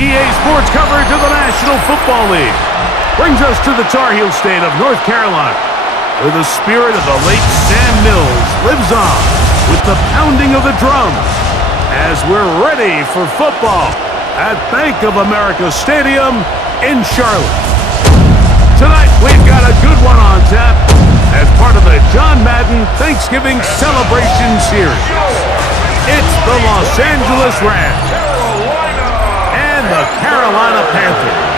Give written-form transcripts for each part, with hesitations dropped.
EA Sports coverage of the National Football League brings us to the Tar Heel state of North Carolina, where the spirit of the late Sam Mills lives on with the pounding of the drum as we're ready for football at Bank of America Stadium in Charlotte. Tonight, we've got a good one on tap as part of the John Madden Thanksgiving Celebration Series. It's the Los Angeles Rams and the Carolina Panthers.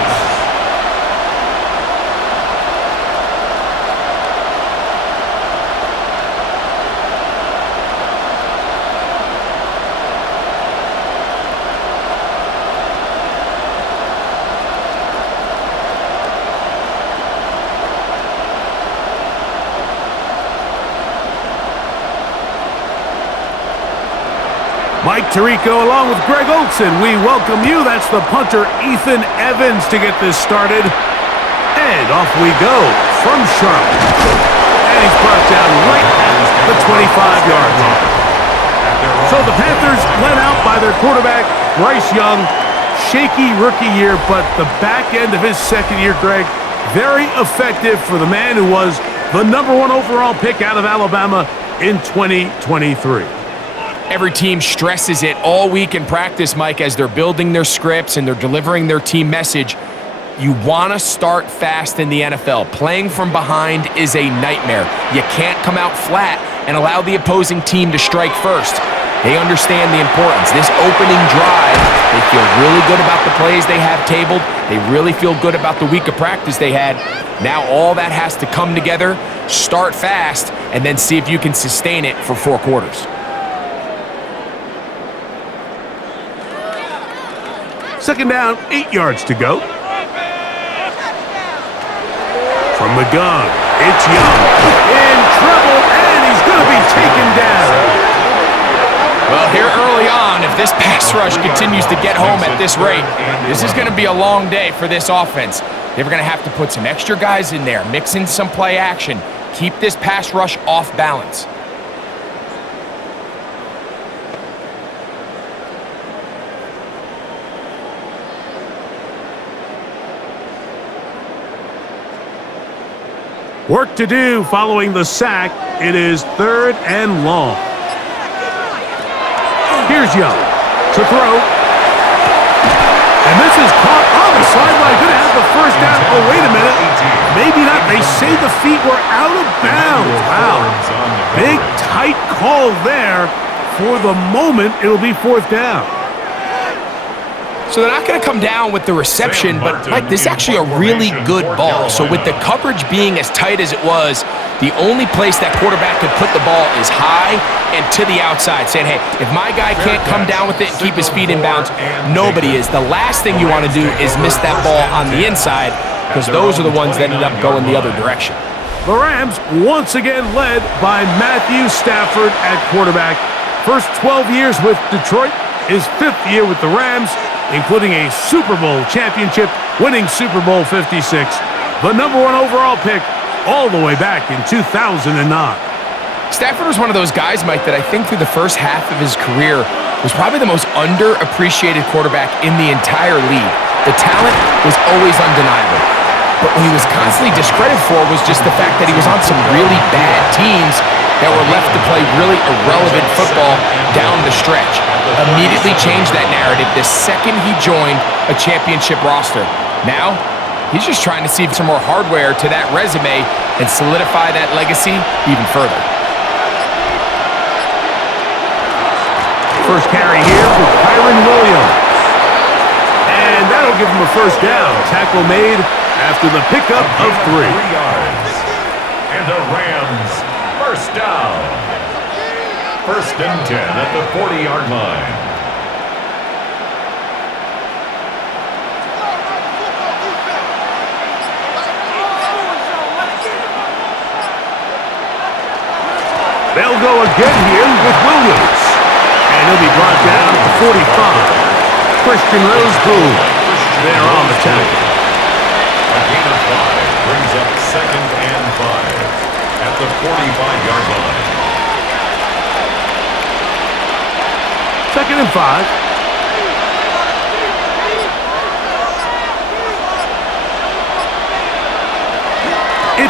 Mike Tirico along with Greg Olson, we welcome you. That's the punter Ethan Evans to get this started. And off we go from Charlotte. And he's brought down right at the 25-yard line. So the Panthers led out by their quarterback, Bryce Young. Shaky rookie year, but the back end of his second year, Greg, very effective for the man who was the #1 overall pick out of Alabama in 2023. Every team stresses it all week in practice, Mike, as they're building their scripts and they're delivering their team message. You want to start fast in the NFL. Playing from behind is a nightmare. You can't come out flat and allow the opposing team to strike first. They understand the importance. This opening drive, they feel really good about the plays they have tabled. They really feel good about the week of practice they had. Now all that has to come together, start fast, and then see if you can sustain it for 4 quarters. Second down, 8 yards to go. From the gun, it's Young. In trouble, and he's going to be taken down. Well, here early on, if this pass rush continues to get home at this rate, this is going to be a long day for this offense. They're going to have to put some extra guys in there, mix in some play action, keep this pass rush off balance. Work to do following the sack. It is 3rd and long. Here's Young to throw. And this is caught on the sideline. Going to have the first down. Oh, wait a minute. Maybe not. They say the feet were out of bounds. Wow. Big, tight call there. For the moment, it'll be 4th down. So they're not going to come down with the reception, but, Mike, this is actually a really good ball. So with the coverage being as tight as it was, the only place that quarterback could put the ball is high and to the outside, saying, hey, if my guy can't come down with it and keep his feet in bounds, nobody is. The last thing you want to do is miss that ball on the inside, because those are the ones that ended up going the other direction. The Rams once again led by Matthew Stafford at quarterback. First 12 years with Detroit, his 5th year with the Rams, including a Super Bowl championship, winning Super Bowl 56, the #1 overall pick all the way back in 2009. Stafford was one of those guys, Mike, that I think through the first half of his career was probably the most underappreciated quarterback in the entire league. The talent was always undeniable. But what he was constantly discredited for was just the fact that he was on some really bad teams that were left to play really irrelevant football down the stretch. Immediately changed that narrative the second he joined a championship roster. Now, he's just trying to see some more hardware to that resume and solidify that legacy even further. First carry here for Kyron Williams. And that'll give him a first down. Tackle made after the pickup of 3. 3 yards. And the Rams, first down. 1st and 10 at the 40-yard line. They'll go again here with Williams. And he'll be brought down to the 45. Christian Roseboom there on the tackle. A gain of 5 brings up 2nd and 5 at the 45-yard line. 2nd and 5.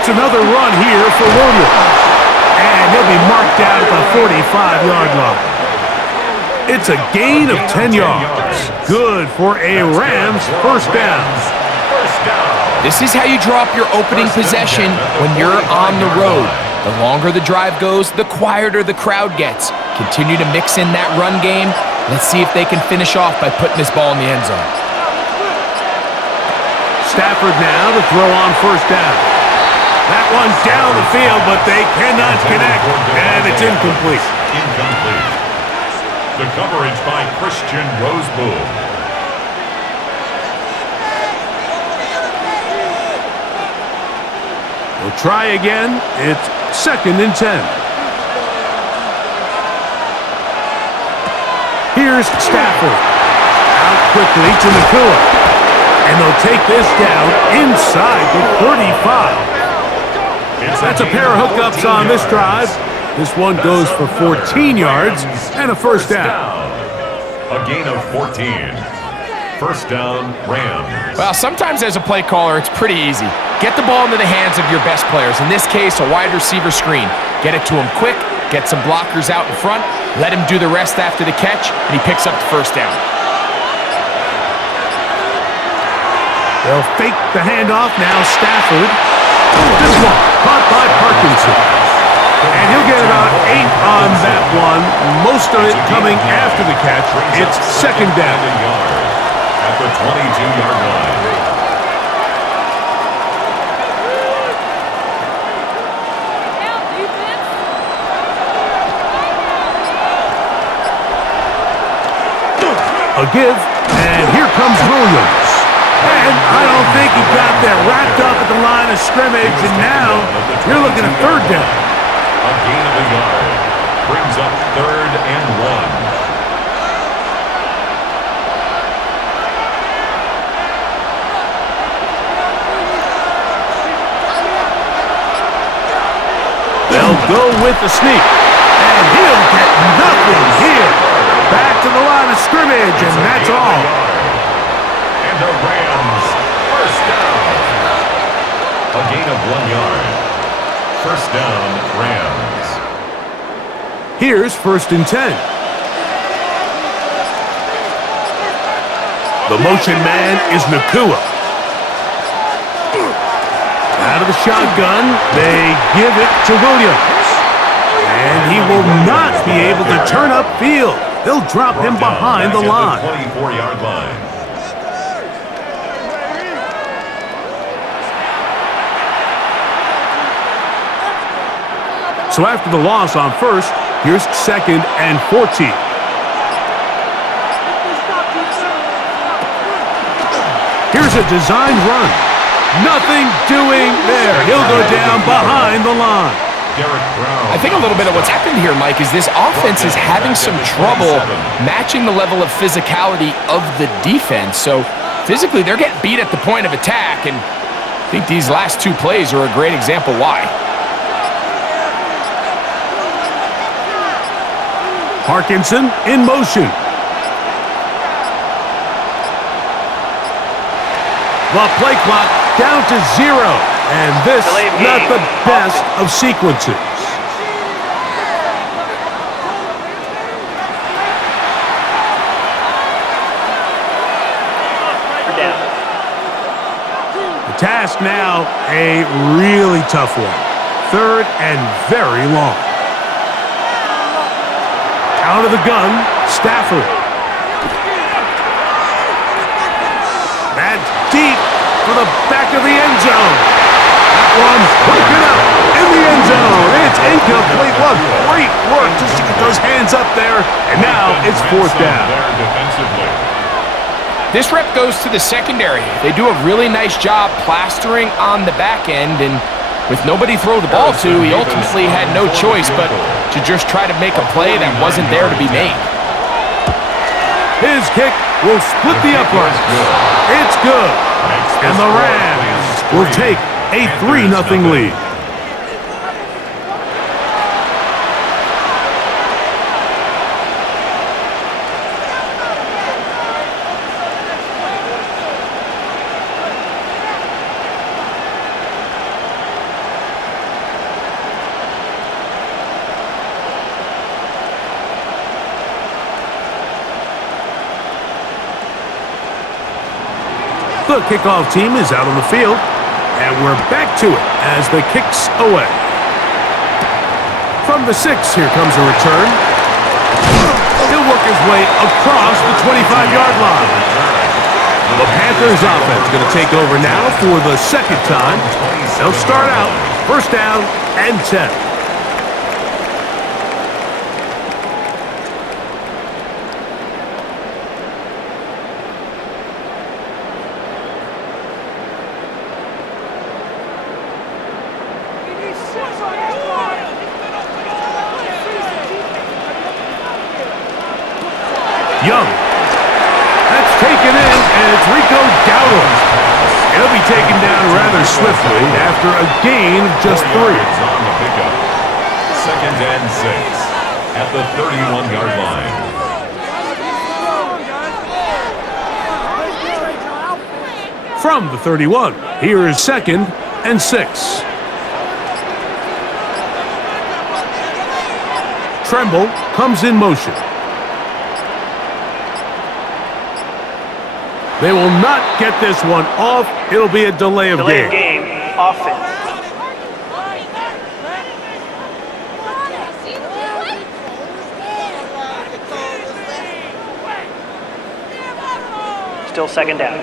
It's another run here for Williams. And he'll be marked down at the 45-yard line. It's a gain of 10 yards. Good for a Rams first down. This is how you draw up your opening possession when you're on the road. The longer the drive goes, the quieter the crowd gets. Continue to mix in that run game. Let's see if they can finish off by putting this ball in the end zone. Stafford now to throw on first down. That one down the field, but they cannot connect, and it's incomplete. The coverage by Christian Roseboom. We'll try again. It's 2nd and 10. Here's Stafford. Out quickly to Nakua. And they'll take this down inside the 35. That's a pair of hookups on this drive. This one goes for 14 yards and a first down. A gain of 14. First down, Rams. Well, sometimes as a play caller, it's pretty easy. Get the ball into the hands of your best players. In this case, a wide receiver screen. Get it to him quick, get some blockers out in front, let him do the rest after the catch, and he picks up the first down. They'll fake the handoff. Now Stafford. This one caught by Parkinson. And he'll get about 8 on that one. Most of it coming after the catch. It's second down. At the 22-yard line. A give, and here comes Williams. And I don't think he got that wrapped up at the line of scrimmage, and now you're looking at third down. A gain of a yard. Brings up 3rd and 1. They'll go with the sneak, and he'll get nothing here. Back to the line of scrimmage, and that's all. And the Rams, first down. A gain of 1 yard. First down, Rams. Here's 1st and 10. The motion man is Nakua. Out of the shotgun, they give it to Williams. And he will not be able to turn upfield. They'll drop him behind the line. 24-yard line. So after the loss on first, here's 2nd and 14. Here's a designed run. Nothing doing there. He'll go down behind the line. I think a little bit of what's happened here, Mike, is this offense is having some trouble matching the level of physicality of the defense. So physically, they're getting beat at the point of attack, and I think these last 2 plays are a great example why. Parkinson in motion. The play clock down to 0. And this, not the best of sequences. The task now, a really tough one. 3rd and very long. Out of the gun, Stafford. That's deep for the back of the end zone. That one broken up in the end zone. It's incomplete. What great work just to get those hands up there. And now it's 4th down. This rep goes to the secondary. They do a really nice job plastering on the back end, and with nobody throw the ball to, he ultimately had no choice but to just try to make a play that wasn't there to be made. His kick will split the uprights. It's good. And the Rams will take a 3-0 lead. The kickoff team is out on the field, and we're back to it as the kick's away. From the 6, here comes a return. He'll work his way across the 25-yard line. The Panthers offense going to take over now for the second time. They'll start out first down and 10. Young. That's taken in, and it's Rico Dowdle. He'll be taken down rather swiftly after a gain of just 3. On the pickup. Second and 6 at the 31-yard line. From the 31, here is second and 6. Tremble comes in motion. They will not get this one off. It'll be a delay of game. Offense. Still second down.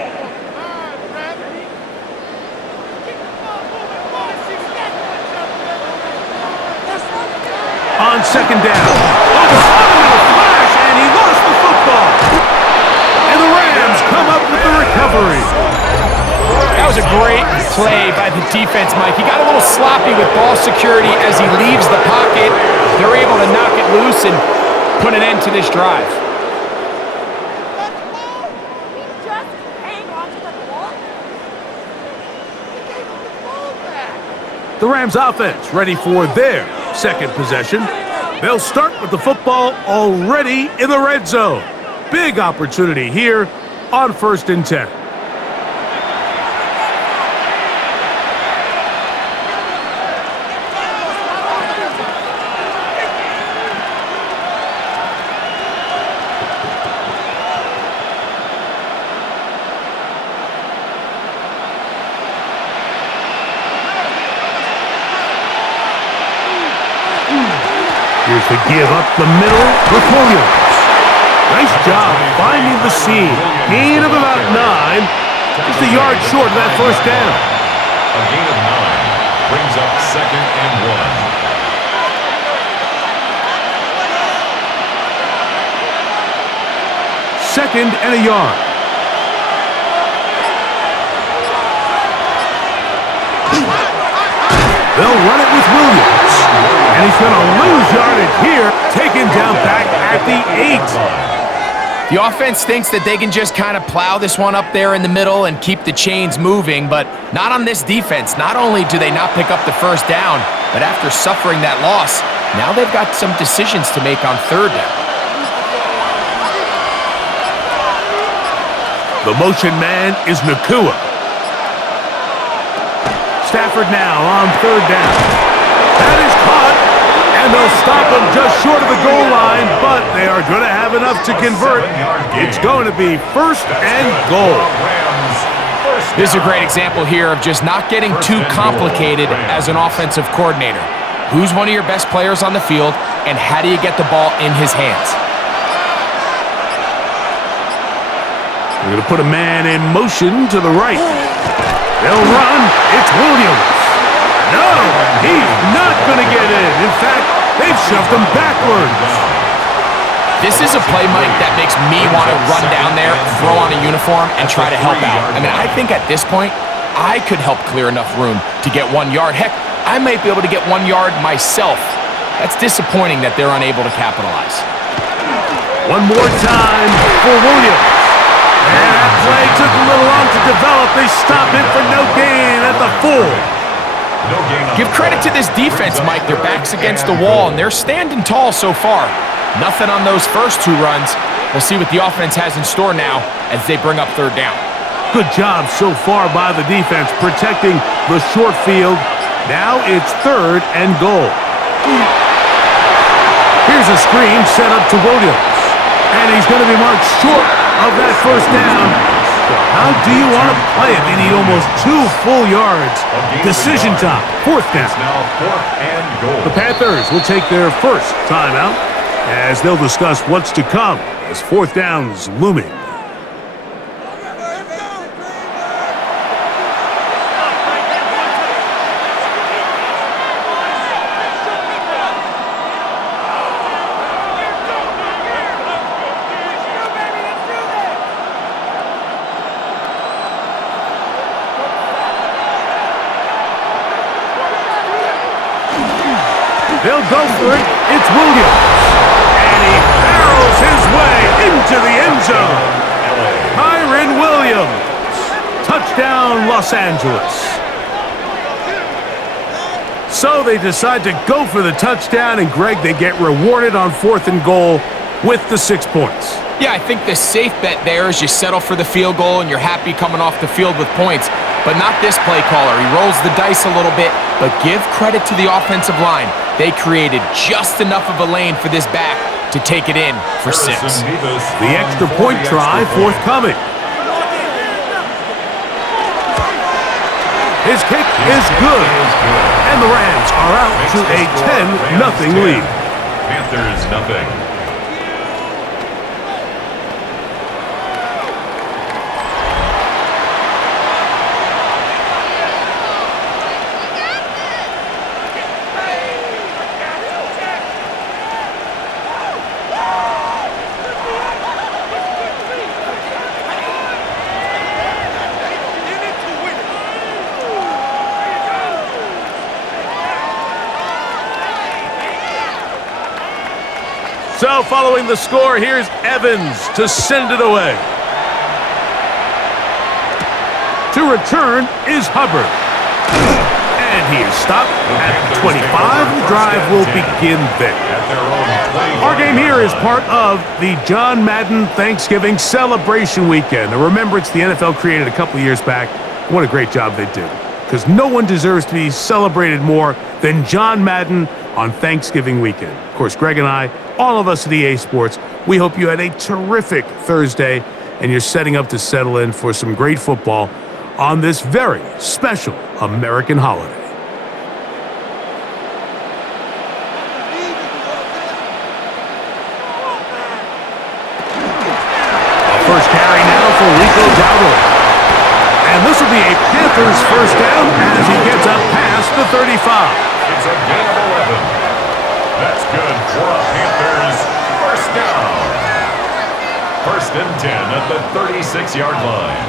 On second down. Overthrown in a flash, and he lost the football. And the Rams come up with the recovery. That was a great play by the defense, Mike. He got a little sloppy with ball security as he leaves the pocket. They're able to knock it loose and put an end to this drive. The Rams offense ready for their second possession. They'll start with the football already in the red zone. Big opportunity here on first and 10. Here's the give up the middle with Williams. Nice job finding the seam. Gain of about 9. Just a yard short of that first down. A gain of 9 brings up second and 1. Second and a yard. They'll run it with Williams. And he's going to lose yardage here, taken down back at the 8. The offense thinks that they can just kind of plow this one up there in the middle and keep the chains moving, but not on this defense. Not only do they not pick up the first down, but after suffering that loss, now they've got some decisions to make on third down. The motion man is Nakua. Stafford now on third down. That is caught, and they'll stop him just short of the goal line, but they are going to have enough to convert. It's going to be first and goal. This is a great example here of just not getting too complicated as an offensive coordinator. Who's one of your best players on the field, and how do you get the ball in his hands? They're going to put a man in motion to the right. They'll run. It's Williams. No, he's not going to get in. In fact, they've shoved him backwards. This is a play, Mike, that makes me want to run down there, throw on a uniform, and try to help out. I mean, I think at this point, I could help clear enough room to get 1 yard. Heck, I might be able to get 1 yard myself. That's disappointing that they're unable to capitalize. One more time for Williams. And that play took a little long to develop. They stop it for no gain at the 4. Give credit to this defense, Mike. Their back's against the wall, and they're standing tall so far. Nothing on those first 2 runs. We'll see what the offense has in store now as they bring up third down. Good job so far by the defense protecting the short field. Now it's third and goal. Here's a screen set up to Williams. And he's going to be marked short of that first down. How do you want to play it? They need almost 2 full yards. Decision time. 4th down. It's now 4th and goal. The Panthers will take their first timeout as they'll discuss what's to come as 4th down's looming. They'll go for it. It's Williams. And he barrels his way into the end zone. Kyron Williams. Touchdown, Los Angeles. So they decide to go for the touchdown, and Greg, they get rewarded on 4th and goal with the 6 points. Yeah, I think the safe bet there is you settle for the field goal and you're happy coming off the field with points. But not this play caller. He rolls the dice a little bit, but give credit to the offensive line. They created just enough of a lane for this back to take it in for 6. The extra point try forthcoming. His kick is good. And the Rams are out to a 10-0 lead. Panthers nothing. So following the score, here's Evans to send it away. To return is Hubbard. And he is stopped at the 25. The drive will begin there. Our game here is part of the John Madden Thanksgiving Celebration Weekend, a remembrance the NFL created a couple years back. What a great job they did. Because no one deserves to be celebrated more than John Madden on Thanksgiving weekend. Of course, Greg and I, all of us at EA Sports, we hope you had a terrific Thursday and you're setting up to settle in for some great football on this very special American holiday. First carry now for Rico Dowdle. And this will be a Panthers first down as he gets up past the 35. It's a gain of 11. That's good for a Panthers first down. 1st and 10 at the 36-yard line.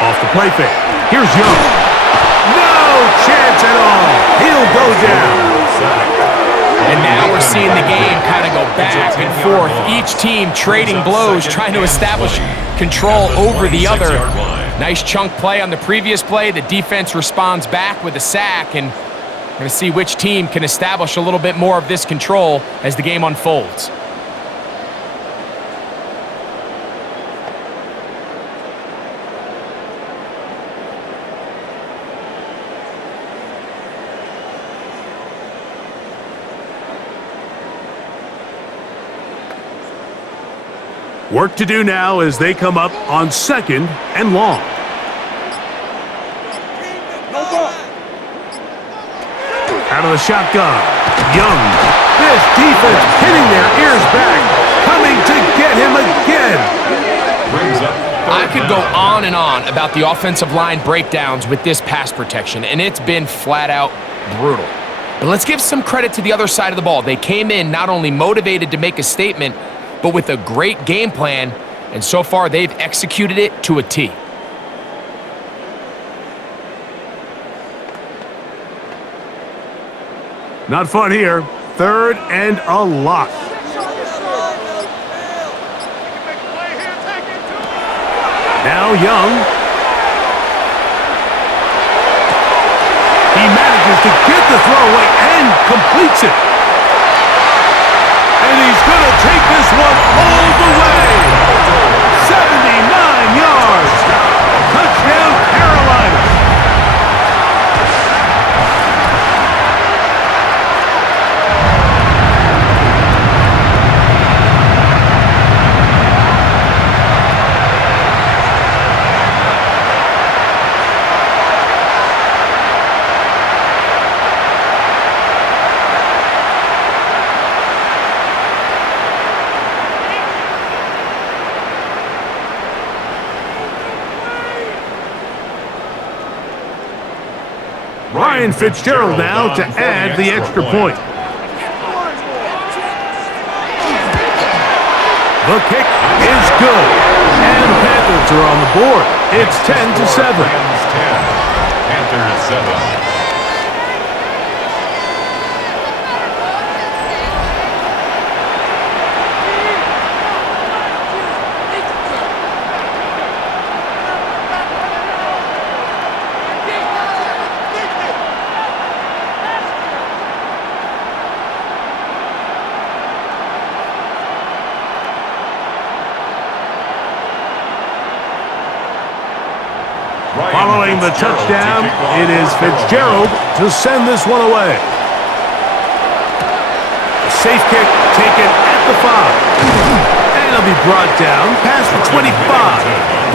Off the play fake. Here's Young. No chance at all. He'll go down. And now we're seeing the game kind of go back and forth. Each team trading blows, trying to establish control over the other. Nice chunk play on the previous play. The defense responds back with a sack, and we're going to see which team can establish a little bit more of this control as the game unfolds. Work to do now as they come up on 2nd and long. Out of the shotgun. Young. This defense hitting their ears back. Coming to get him again. I could go on and on about the offensive line breakdowns with this pass protection, and it's been flat out brutal. But let's give some credit to the other side of the ball. They came in not only motivated to make a statement, but with a great game plan, and so far they've executed it to a T. Not fun here. 3rd and a lot. Now Young. He manages to get the throw away and completes it. And he's going to take this one all the way. 79 yards. Touchdown, Carolina. Ryan Fitzgerald now to add the extra point. The kick is good, and the Panthers are on the board. It's 10-7. Rams 10, Panthers 7. Following the touchdown, it is Fitzgerald to send this one away. A safe kick taken at the 5. And it'll be brought down past the 25.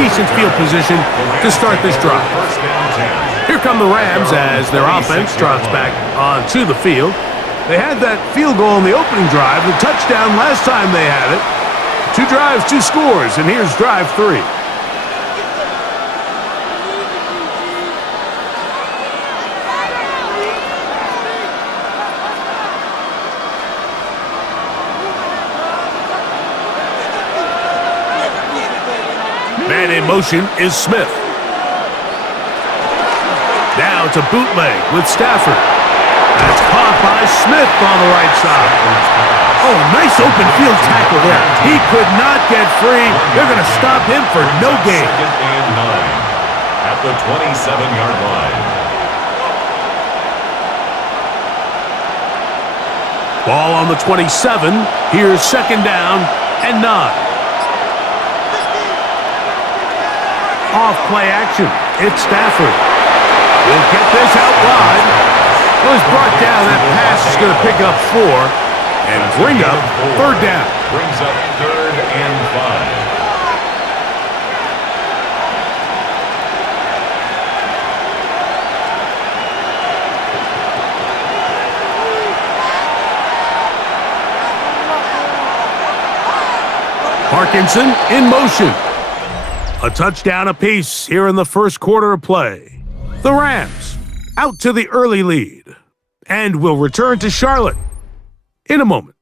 Decent field position to start this drive. Here come the Rams as their offense trots back onto the field. They had that field goal in the opening drive, the touchdown last time they had it. 2 drives, 2 scores, and here's drive 3. Man in motion is Smith. Now it's a bootleg with Stafford. That's caught by Smith on the right side. Oh, nice open field tackle there. He could not get free. They're going to stop him for no gain. 2nd and 9 at the 27-yard line. Ball on the 27. Here's 2nd down and 9. Off play action. It's Stafford. We'll get this out wide. Well, he's brought down. That pass is going to pick up 4 and bring up 3rd down. Brings up 3rd and 5. Parkinson in motion. A touchdown apiece here in the first quarter of play. The Rams out to the early lead and will return to Charlotte in a moment.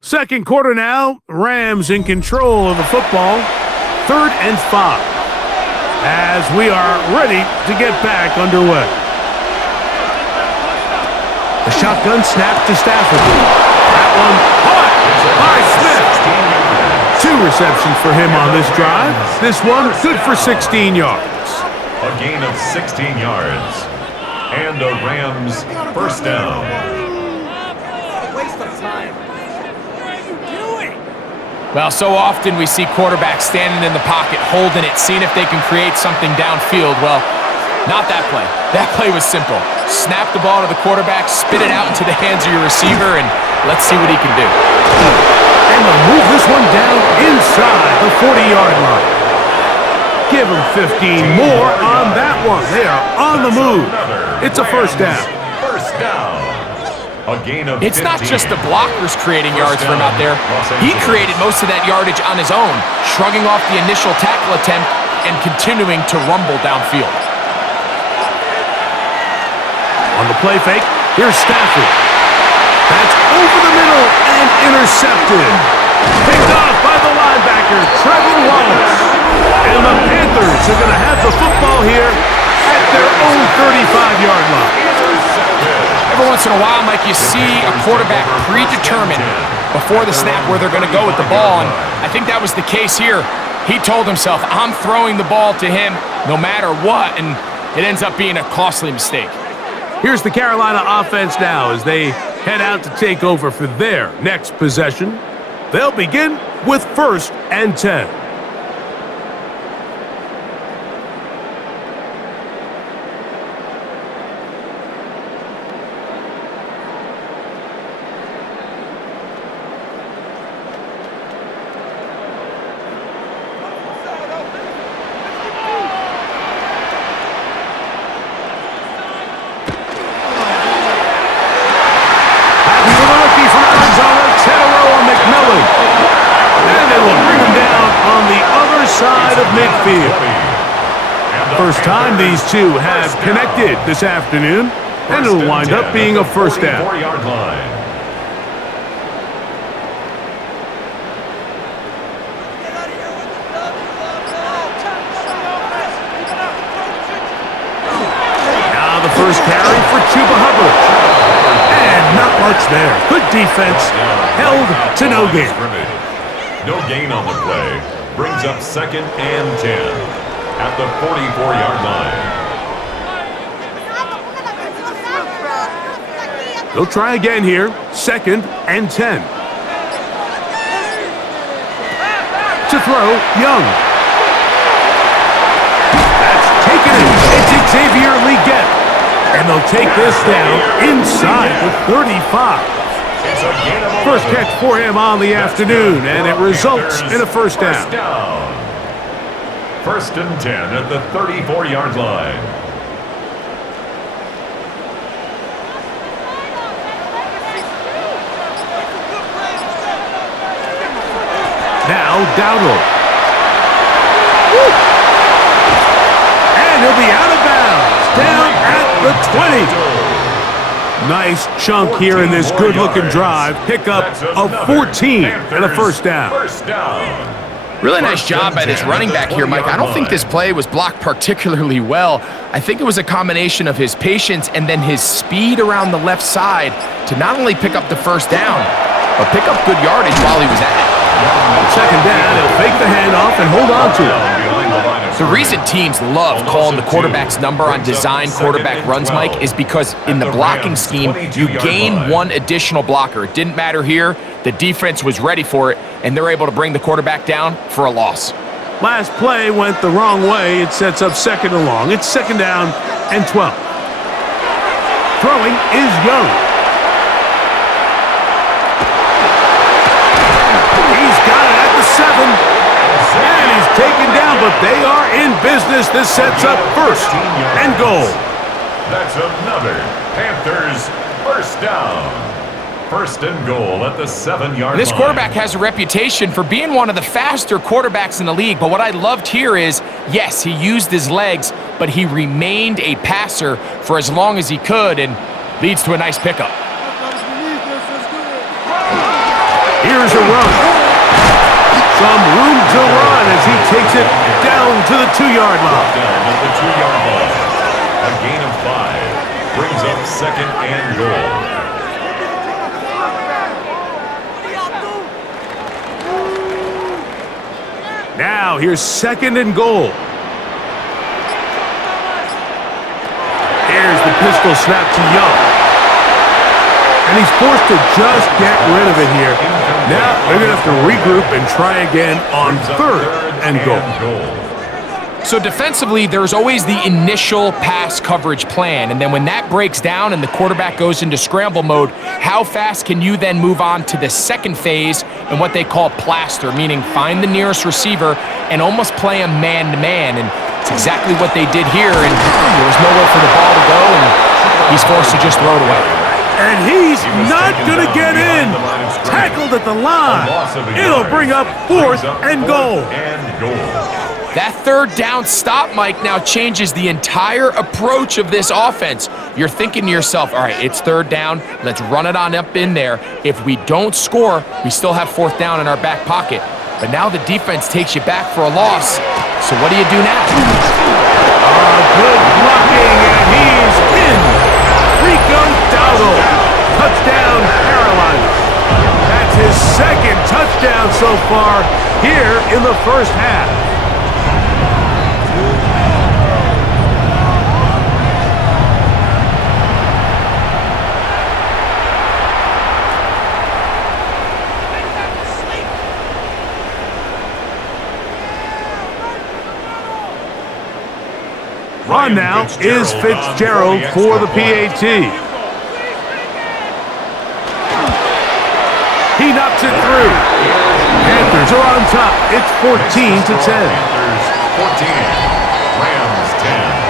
Second quarter now, Rams in control of the football. 3rd and 5 as we are ready to get back underway. A shotgun snap to Stafford. That one caught by Smith. 2 receptions for him on this drive. This one good for 16 yards. A gain of 16 yards. And a Rams first down. Waste of time. Well, so often we see quarterbacks standing in the pocket, holding it, seeing if they can create something downfield. Well, not that play. That play was simple. Snap the ball to the quarterback, spit it out into the hands of your receiver, and let's see what he can do. And they'll move this one down inside the 40-yard line. Give them 15 more on that one. They are on the move. It's a first down. First down. A gain of It's 15. not just the blockers creating yards for him out there. He created most of that yardage on his own, shrugging off the initial tackle attempt and continuing to rumble downfield. On the play fake, here's Stafford. That's over the middle and intercepted. Picked off by the linebacker, Trevor Wallace. And the Panthers are going to have the football here at their own 35-yard line. Every once in a while, Mike, you see a quarterback predetermined before the snap where they're going to go with the ball, and I think that was the case here. He told himself, I'm throwing the ball to him no matter what, and it ends up being a costly mistake. Here's the Carolina offense now as they head out to take over for their next possession. They'll begin with 1st and 10. inside of midfield. First time these two have connected this afternoon, and it'll wind up being a first down. 44-yard line. Now the first carry for Chuba Hubbard. And not much there. Good defense. Held to no gain. No gain on the play. Brings up 2nd and 10 at the 44-yard line. They'll try again here. 2nd and 10. To throw, Young. That's taken it. It's Xavier Leggett. And they'll take this down inside the 35. First catch for him on the afternoon, and it results in a first down. 1st and 10 at the 34-yard line. Now Dowdle. And he'll be out of bounds, down at the 20. Nice chunk here in this good-looking drive. Pickup of 14 and a first down. Really nice job by this running back here, Mike. I don't think this play was blocked particularly well. I think it was a combination of his patience and then his speed around the left side to not only pick up the first down, but pick up good yardage while he was at it. Second down, he'll fake the handoff and hold on to it. The reason teams love calling the quarterback's number on design quarterback runs, Mike, is because in the blocking scheme, you gain one additional blocker. It didn't matter here. The defense was ready for it, and they're able to bring the quarterback down for a loss. Last play went the wrong way. It sets up 2nd and long. It's 2nd down and 12. Throwing is Young. He's got it at the 7. And he's taken down, but they are in business. This sets up 1st and goal. That's another Panthers first down. 1st and goal at the 7-yard line. This quarterback has a reputation for being one of the faster quarterbacks in the league, but what I loved here is, yes, he used his legs, but he remained a passer for as long as he could, and leads to a nice pickup. Here's a run. Some room to run as he takes it down to the 2-yard line. Down at the 2-yard line. A gain of 5 brings up 2nd and goal. Now here's 2nd and goal. Here's the pistol snap to Young. And he's forced to just get rid of it here. Now they're going to have to regroup and try again on 3rd and goal. So defensively, there's always the initial pass coverage plan, and then when that breaks down and the quarterback goes into scramble mode, how fast can you then move on to the second phase and what they call plaster, meaning find the nearest receiver and almost play him man-to-man, and it's exactly what they did here, and there was nowhere for the ball to go, and he's forced to just throw it away. And he's not going to get in. Tackled at the line. It'll bring up 4th and goal. That 3rd down stop, Mike, now changes the entire approach of this offense. You're thinking to yourself, all right, it's 3rd down. Let's run it on up in there. If we don't score, we still have 4th down in our back pocket. But now the defense takes you back for a loss. So what do you do now? Good blocking, and he's in. Rico Dowdle. Touchdown, Carolina. That's his 2nd touchdown so far here in the first half. On now is Fitzgerald for the PAT. He knocks it through. Panthers are on top. It's 14-10. Panthers 14, Rams 10.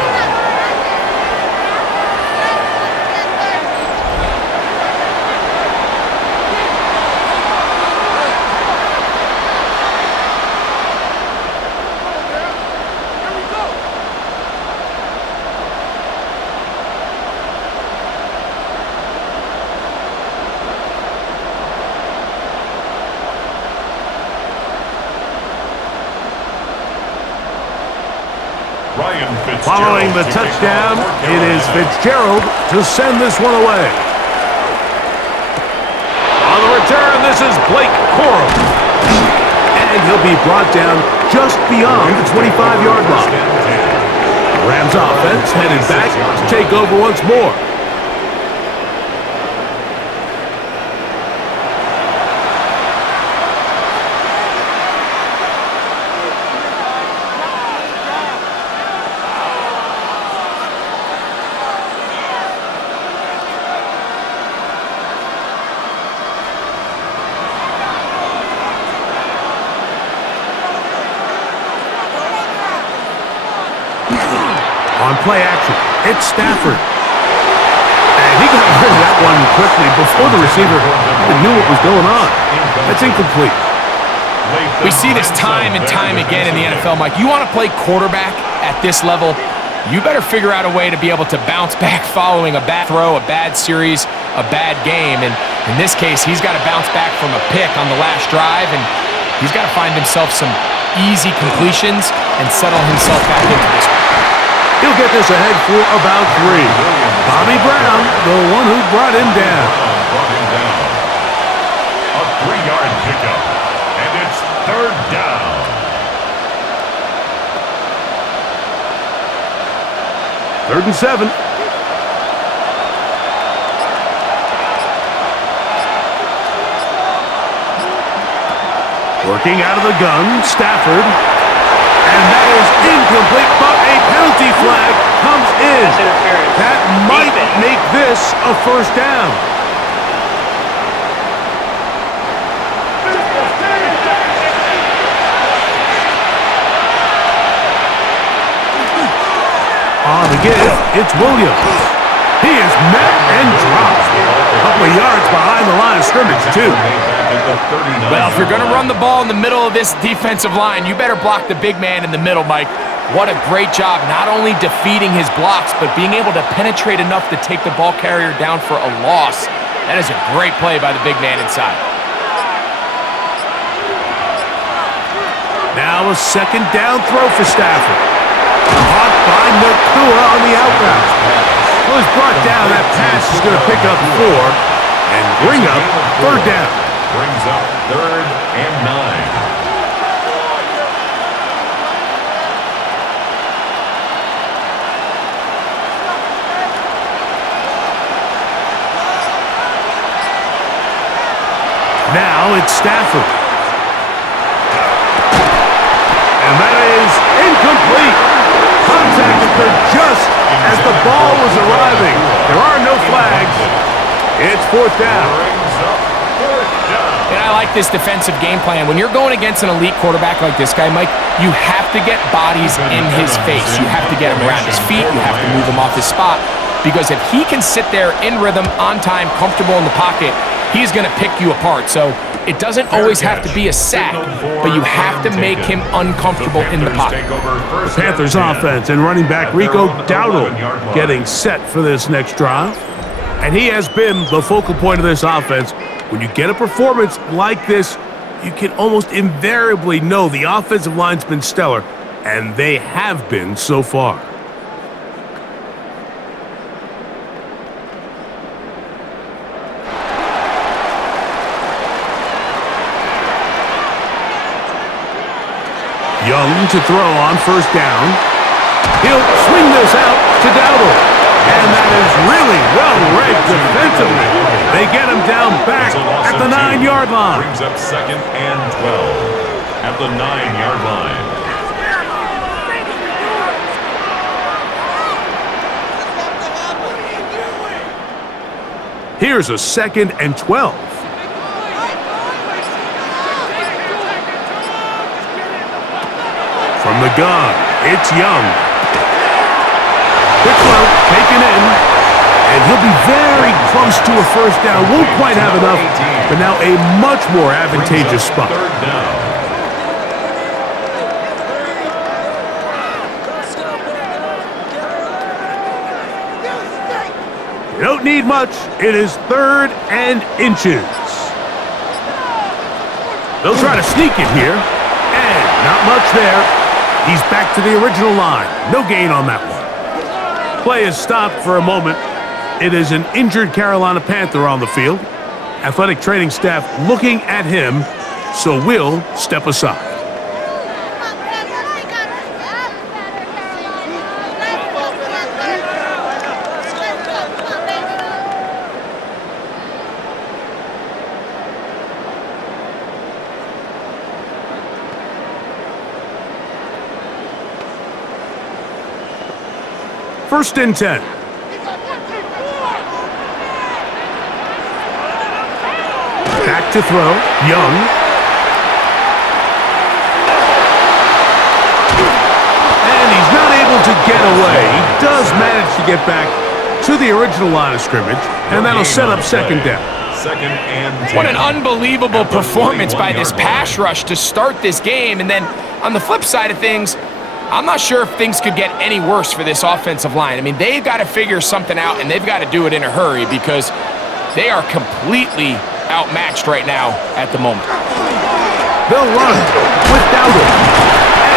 Ryan Fitzgerald Following the to kick touchdown, off for it is Carolina. Fitzgerald to send this one away. On the return, this is Blake Corum. And he'll be brought down just beyond the 25-yard line. The Rams offense headed back to take over once more. On play action, it's Stafford. And he got rid of that one quickly before the receiver even knew what was going on. That's incomplete. We see this time and time again in the NFL, Mike. You want to play quarterback at this level, you better figure out a way to be able to bounce back following a bad throw, a bad series, a bad game. And in this case, he's got to bounce back from a pick on the last drive, and he's got to find himself some easy completions and settle himself back into this one. He'll get this ahead for about 3. Bobby Brown, the one who brought him down. A 3-yard pickup, and it's 3rd down. Third and 7. Working out of the gun, Stafford. And that is incomplete, but a penalty flag comes in. Pass interference. That might Defense. make this a first down. On the give, it's Williams. He is met and dropped. A couple of yards behind the line of scrimmage, too. Well, if you're going to run the ball in the middle of this defensive line, you better block the big man in the middle, Mike. What a great job, not only defeating his blocks, but being able to penetrate enough to take the ball carrier down for a loss. That is a great play by the big man inside. Now a second down throw for Stafford. Caught by Nakua on the outbound. Was brought down. That pass is going to pick up 4 and bring up 3rd down. Brings up 3rd and 9. Now it's Stafford. And that is incomplete. Contact occurred just as the ball was arriving. There are no flags. It's 4th down. Brings up 4th down. And I like this defensive game plan. When you're going against an elite quarterback like this guy, Mike, you have to get bodies in his face. You have to get him around his feet. You have to move him off his spot. Because if he can sit there in rhythm, on time, comfortable in the pocket, he's going to pick you apart. So it doesn't always have to be a sack, but you have to make him uncomfortable in the pocket. The Panthers offense and running back Rico Dowdle getting set for this next drive. And he has been the focal point of this offense. When you get a performance like this, you can almost invariably know the offensive line's been stellar, and they have been so far. Young to throw on 1st down. He'll swing this out to Dowdle. And that is really well read defensively. They get him down back at the 9-yard line. Brings up 2nd and 12 at the 9-yard line. Here's a 2nd and 12. From the gun, it's Young. Quick throw, taken in, and he'll be very close to a 1st down. Won't quite have enough, but now a much more advantageous spot. 3rd down. You don't need much. It is 3rd and inches. They'll try to sneak it here, and not much there. He's back to the original line. No gain on that one. Play is stopped for a moment. It is an injured Carolina Panther on the field. Athletic training staff looking at him, so we'll step aside. First and 10. Back to throw. Young. And he's not able to get away. He does manage to get back to the original line of scrimmage, and that'll set up second down. Second and 10. What an unbelievable performance by this pass rush to start this game. And then on the flip side of things, I'm not sure if things could get any worse for this offensive line. I mean, they've got to figure something out, and they've got to do it in a hurry because they are completely outmatched right now at the moment. They'll run without him.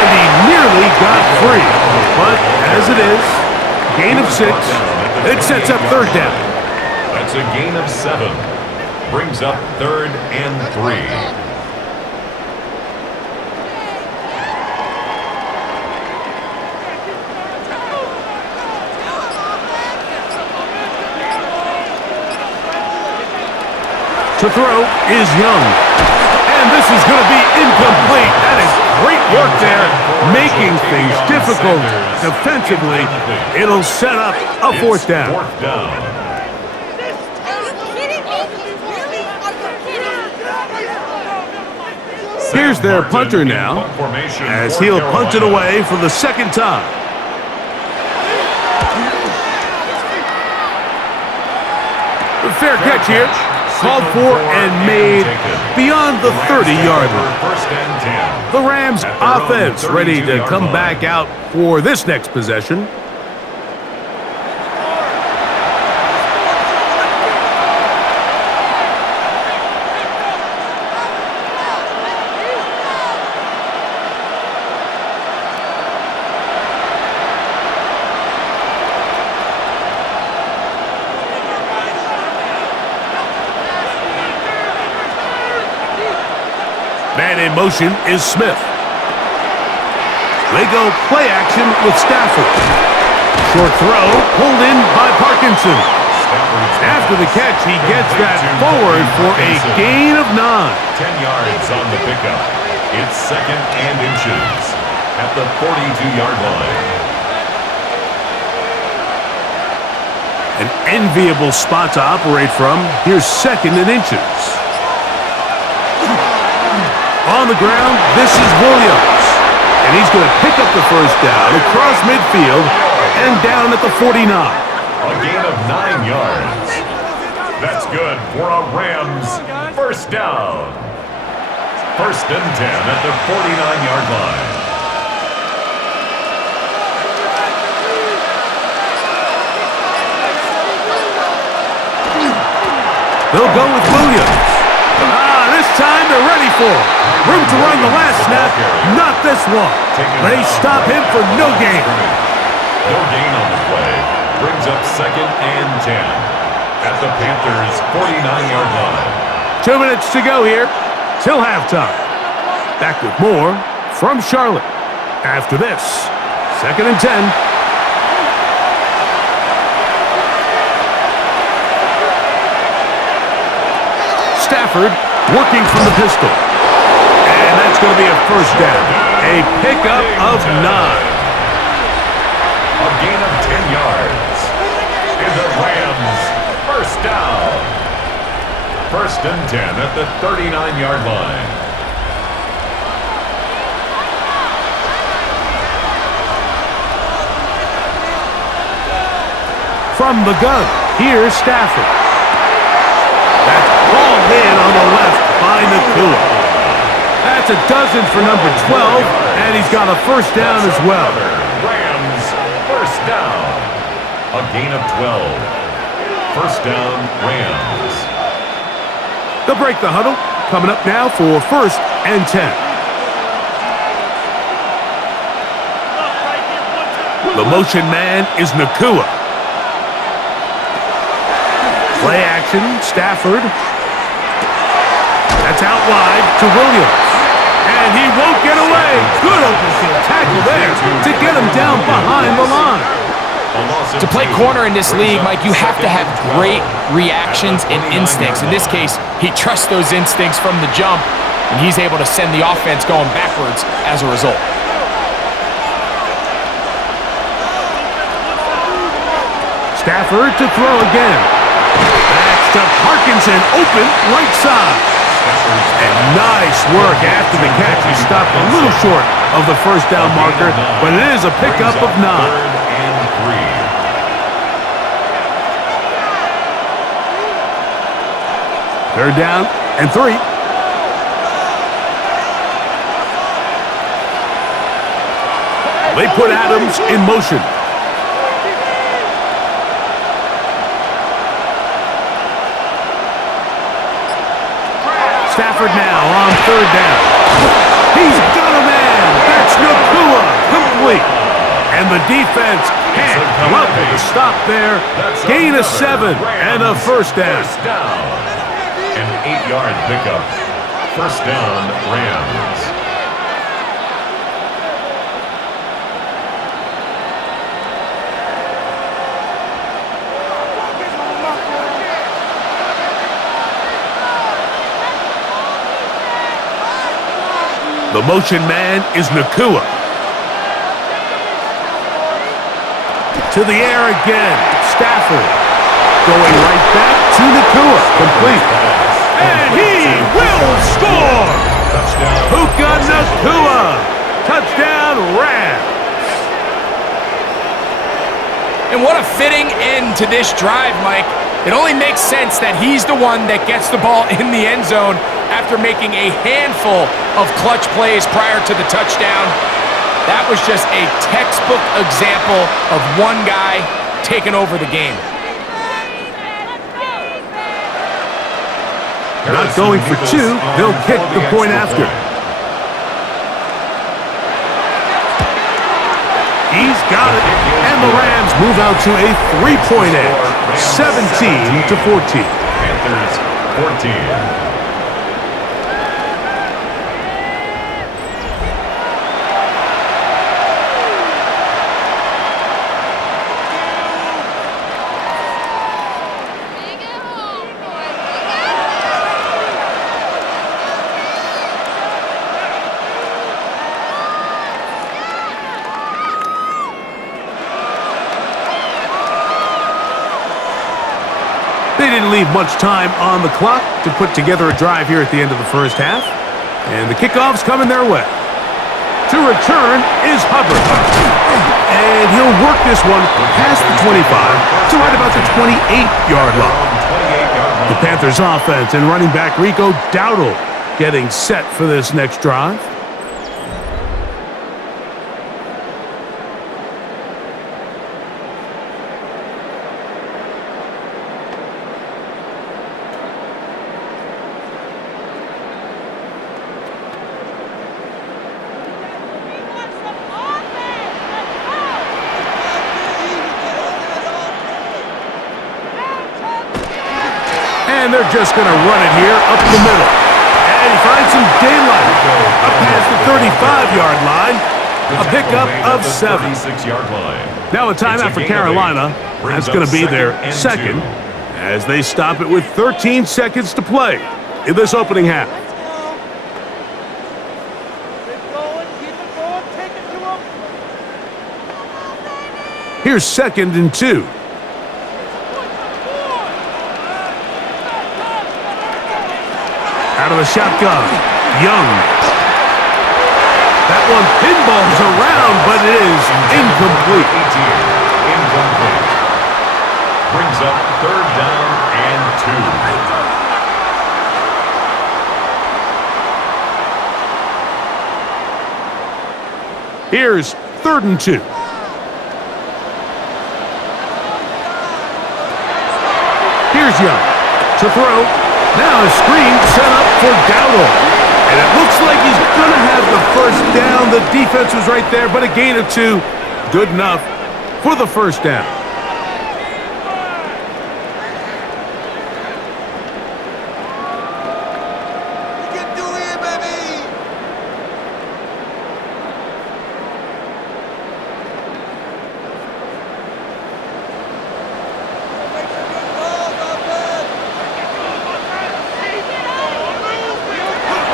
And he nearly got free. But as it is, gain of 6. It sets up third down. That's a gain of 7. Brings up third and 3. To throw is Young. And this is going to be incomplete. That is great work there, making things difficult defensively. It'll set up a fourth down. Fourth down. Here's their punter now, as he'll punt it away for the second time. A fair catch here. Called for and made beyond the 30-yard line. First and 10. The Rams offense ready to come back out for this next possession. Man in motion is Smith. They go play action with Stafford. Short throw pulled in by Parkinson. After the catch, he gets that forward for a gain of 9. 10 yards on the pickup. It's second and inches at the 42-yard line. An enviable spot to operate from. Here's second and inches. On the ground, this is Williams. And he's going to pick up the first down across midfield and down at the 49. A gain of 9 yards. That's good for a Rams first down. First and 10 at the 49-yard line. They'll go with Williams. This time they're ready for it. Room to run the last snap, not this one. They stop him for no gain. No gain on the play. Brings up second and 10 at the Panthers' 49-yard line. 2 minutes to go here till halftime. Back with more from Charlotte after this. Second and 10. Stafford working from the pistol. And that's going to be a first down. A pickup of 9. A gain of 10 yards. And the Rams first down. First and 10 at the 39-yard line. From the gun, here's Stafford. That's balled in on the left by Nakua. That's a dozen for number 12, and he's got a first down as well. Rams first down. A gain of 12. First down, Rams. They'll break the huddle. Coming up now for first and 10. The motion man is Nakua. Play action, Stafford. That's out wide to Williams. And he won't get away. Good open field tackle there to get him down behind the line. To play corner in this league, Mike, you have to have great reactions and instincts. In this case, he trusts those instincts from the jump, and he's able to send the offense going backwards as a result. Stafford to throw again. That's to Parkinson, open right side. And nice work after the catch. He stopped a little short of the first down marker, but it is a pickup of 9. Third down and 3. They put Adams in motion. Stafford now on third down. He's got a man. That's Nakua, complete. And the defense can't come up with a stop there. Gain of 7 and a first down. An 8-yard pickup. First down, Rams. The motion man is Nakua. To the air again. Stafford going right back to Nakua. Complete. And he will score! Puka Nakua! Touchdown, Rams! And what a fitting end to this drive, Mike. It only makes sense that he's the one that gets the ball in the end zone after making a handful of clutch plays prior to the touchdown. That was just a textbook example of one guy taking over the game. Not going for 2. They'll kick the point after. He's got it. And the Rams move out to a 3-point edge. 17-14. Panthers 14. They didn't leave much time on the clock to put together a drive here at the end of the first half. And the kickoff's coming their way. To return is Hubbard. And he'll work this one past the 25 to right about the 28-yard line. The Panthers offense and running back Rico Dowdle getting set for this next drive. And they're just going to run it here up the middle. And he finds some daylight. Up past the 35-yard line. A pickup of 7. Now a timeout for Carolina. That's going to be their second as they stop it with 13 seconds to play in this opening half. Here's 2nd and 2. Out of the shotgun, Young. That one pinballs around, but it is incomplete. Incomplete. Brings up 3rd down and 2. Here's 3rd and 2. Here's Young to throw. Now a screen set up for Dowdle. And it looks like he's going to have the first down. The defense was right there, but a gain of 2. Good enough for the first down.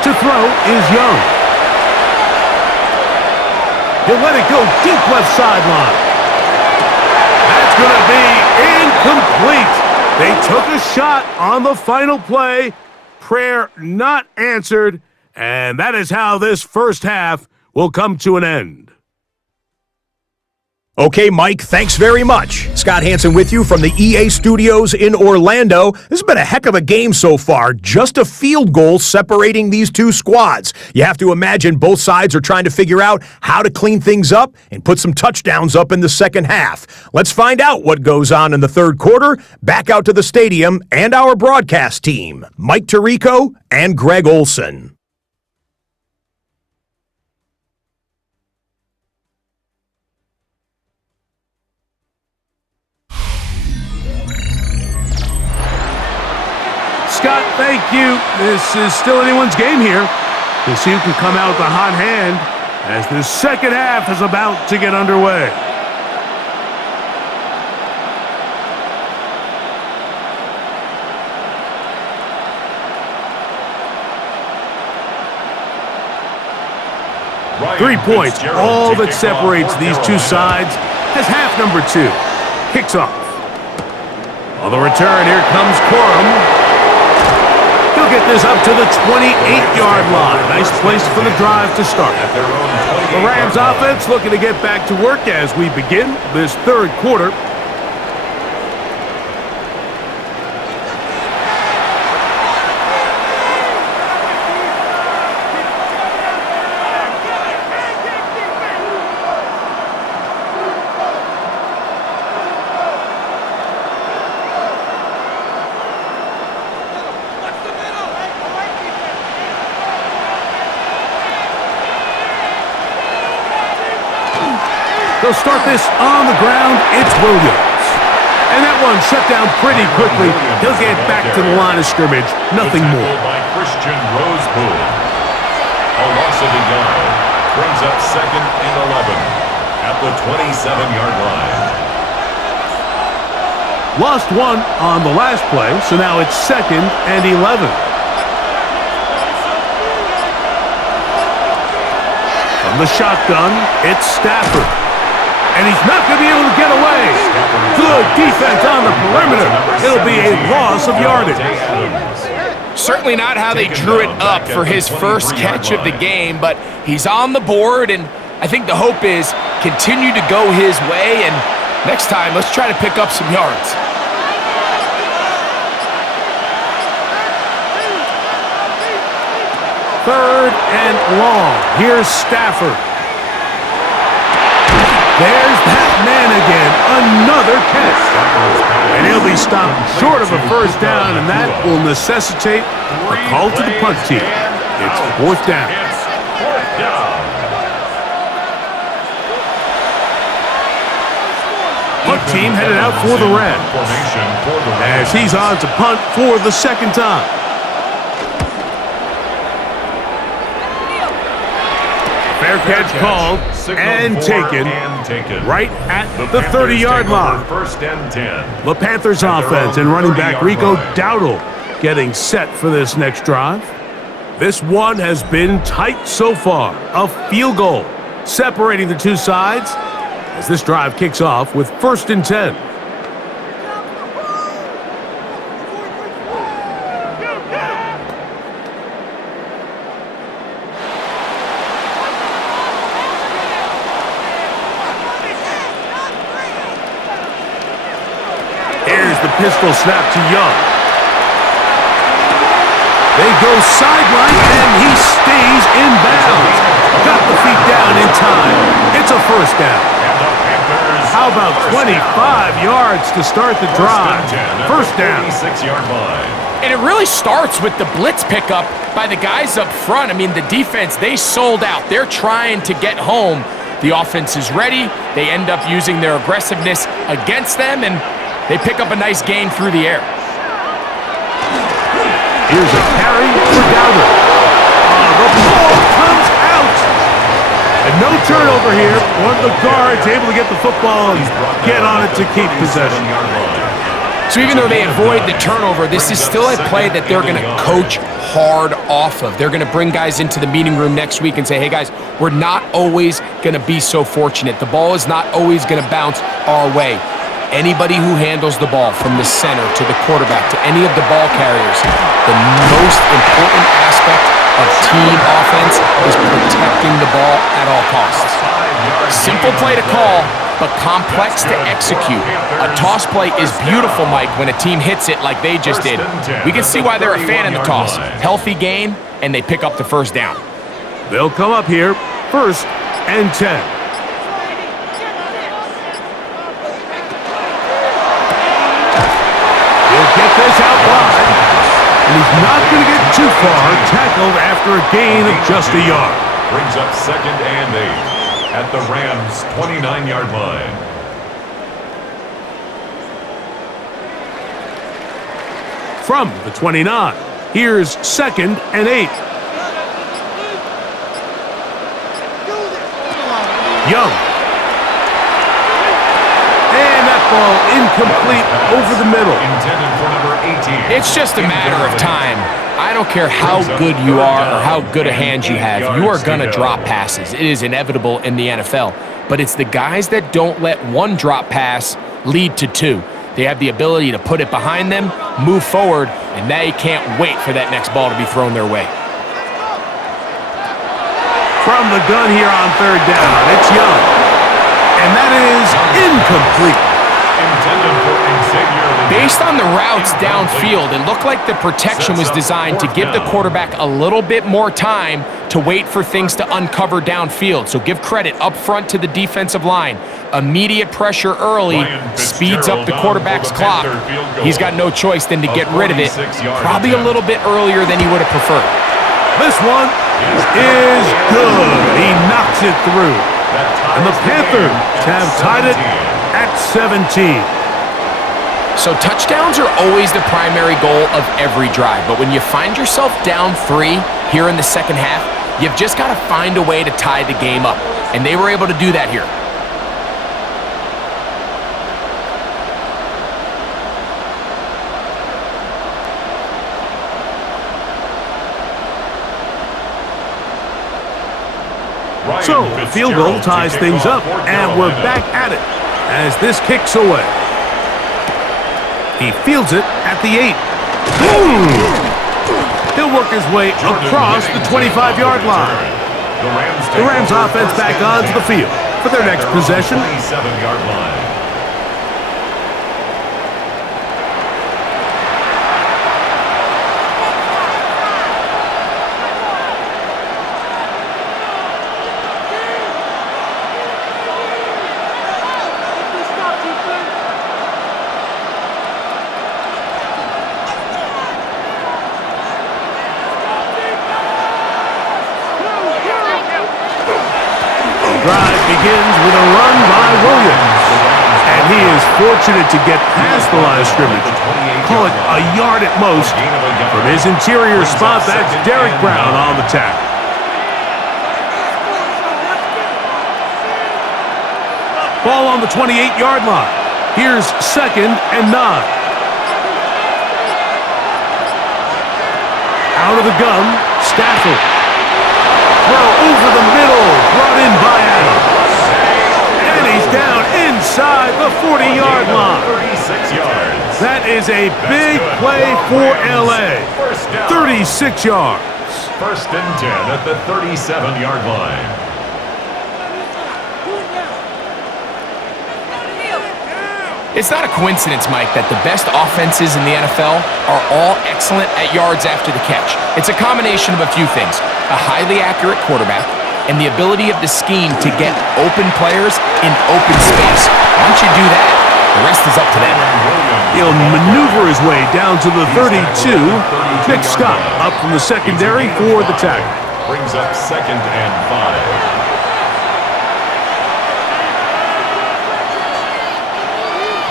To throw is Young. He'll let it go deep left sideline. That's going to be incomplete. They took a shot on the final play. Prayer not answered. And that is how this first half will come to an end. Okay, Mike, thanks very much. Scott Hansen with you from the EA Studios in Orlando. This has been a heck of a game so far. Just a field goal separating these two squads. You have to imagine both sides are trying to figure out how to clean things up and put some touchdowns up in the second half. Let's find out what goes on in the third quarter. Back out to the stadium and our broadcast team, Mike Tirico and Greg Olson. Scott, thank you. This is still anyone's game here. We'll see who can come out with a hot hand as the second half is about to get underway. Ryan 3 points, Fitzgerald all to that kick separates off these for two Carolina. sides as half number 2 kicks off. On the return, here comes Corum. He'll get this up to the 28-yard line. Nice place for the drive to start. At their own The Rams 28-yard line. offense looking to get back to work as we begin this third quarter. They'll start this on the ground. It's Williams. And that one shut down pretty quickly. He'll get back to the line of scrimmage. Nothing more. By Christian Roseboom. A loss of a yard brings up 2nd and 11 at the 27-yard line. Lost one on the last play, so now it's 2nd and 11. From the shotgun, it's Stafford. And he's not going to be able to get away. Good defense on the perimeter. It'll be a loss of yardage. Certainly not how they drew it up for his first catch of the game, but he's on the board, and I think the hope is continue to go his way, and next time, let's try to pick up some yards. Third and long. Here's Stafford. There's that man again. Another catch. And he'll be stopped short of a first down, and that will necessitate a call to the punt team. It's 4th down. It's 4th down. Punt team headed out for the Reds Formation for the as Rams. he's on to punt for the second time. Fair catch called and taken right at the 30-yard line. 1st and 10. The Panthers offense and running back Rico Dowdle getting set for this next drive. This one has been tight so far. A field goal separating the two sides as this drive kicks off with 1st and 10. Here's the pistol snap to Young. They go sideline, and he stays in bounds. Got the feet down in time. It's a first down. And the Panthers. How about 25 yards to start the drive? First down. 46-yard line. And it really starts with the blitz pickup by the guys up front. I mean, the defense, they sold out. They're trying to get home. The offense is ready. They end up using their aggressiveness against them, and they pick up a nice gain through the air. Here's a carry for Dowdle. The ball comes out. And no turnover here. One of the guards able to get the football and get on it to keep possession. So even though they avoid the turnover, this is still a play that they're going to coach hard off of. They're going to bring guys into the meeting room next week and say, hey guys, we're not always going to be so fortunate. The ball is not always going to bounce our way. Anybody who handles the ball from the center to the quarterback to any of the ball carriers, the most important aspect of team offense is protecting the ball at all costs. Simple play to call, but complex to execute. A toss play is beautiful, Mike, when a team hits it like they just did. We can see why they're a fan of the toss. Healthy gain, and they pick up the first down. They'll come up here, 1st and 10. He'll get this out wide, and he's not going to get too far, tackled after a gain of just a yard. Brings up 2nd and 8. At the Rams' 29-yard line. From the 29, here's 2nd and 8. Young. And that ball incomplete over the middle. Intended for number 18. It's just a matter of time. I don't care how good you are or how good a hand you have, you are going to drop passes. It is inevitable in the NFL. But it's the guys that don't let one drop pass lead to 2. They have the ability to put it behind them, move forward, and they can't wait for that next ball to be thrown their way. From the gun here on 3rd down, it's Young. And that is incomplete. Intended for Xavier. Based on the routes downfield, it looked like the protection was designed to give the quarterback a little bit more time to wait for things to uncover downfield. So give credit up front to the defensive line. Immediate pressure early speeds up the quarterback's clock. He's got no choice than to get rid of it, probably a little bit earlier than he would have preferred. This one is good. He knocks it through. And the Panthers have tied it at 17. So touchdowns are always the primary goal of every drive, but when you find yourself down 3 here in the second half, you've just got to find a way to tie the game up, and they were able to do that here. So the field goal ties things up, and we're back at it as this kicks away. He fields it at the 8. He'll work his way across the 25-yard line. The Rams offense back onto the field for their next possession. 27-yard line. Drive begins with a run by Williams. And he is fortunate to get past the line of scrimmage. Call it a yard at most. From his interior spot, that's Derek Brown on the tackle. Ball on the 28-yard line. Here's 2nd and 9. Out of the gun, Stafford. Throw over the middle, brought in by Adams. And he's down inside the 40-yard line. 36 yards. That is a big play for LA. 36 yards. 1st and 10 at the 37-yard line. It's not a coincidence, Mike, that the best offenses in the NFL are all excellent at yards after the catch. It's a combination of a few things: a highly accurate quarterback and the ability of the scheme to get open players in open space. Once you do that, the rest is up to them. He'll maneuver his way down to the 32. Nick Scott up from the secondary for the tackle. Brings up 2nd and 5.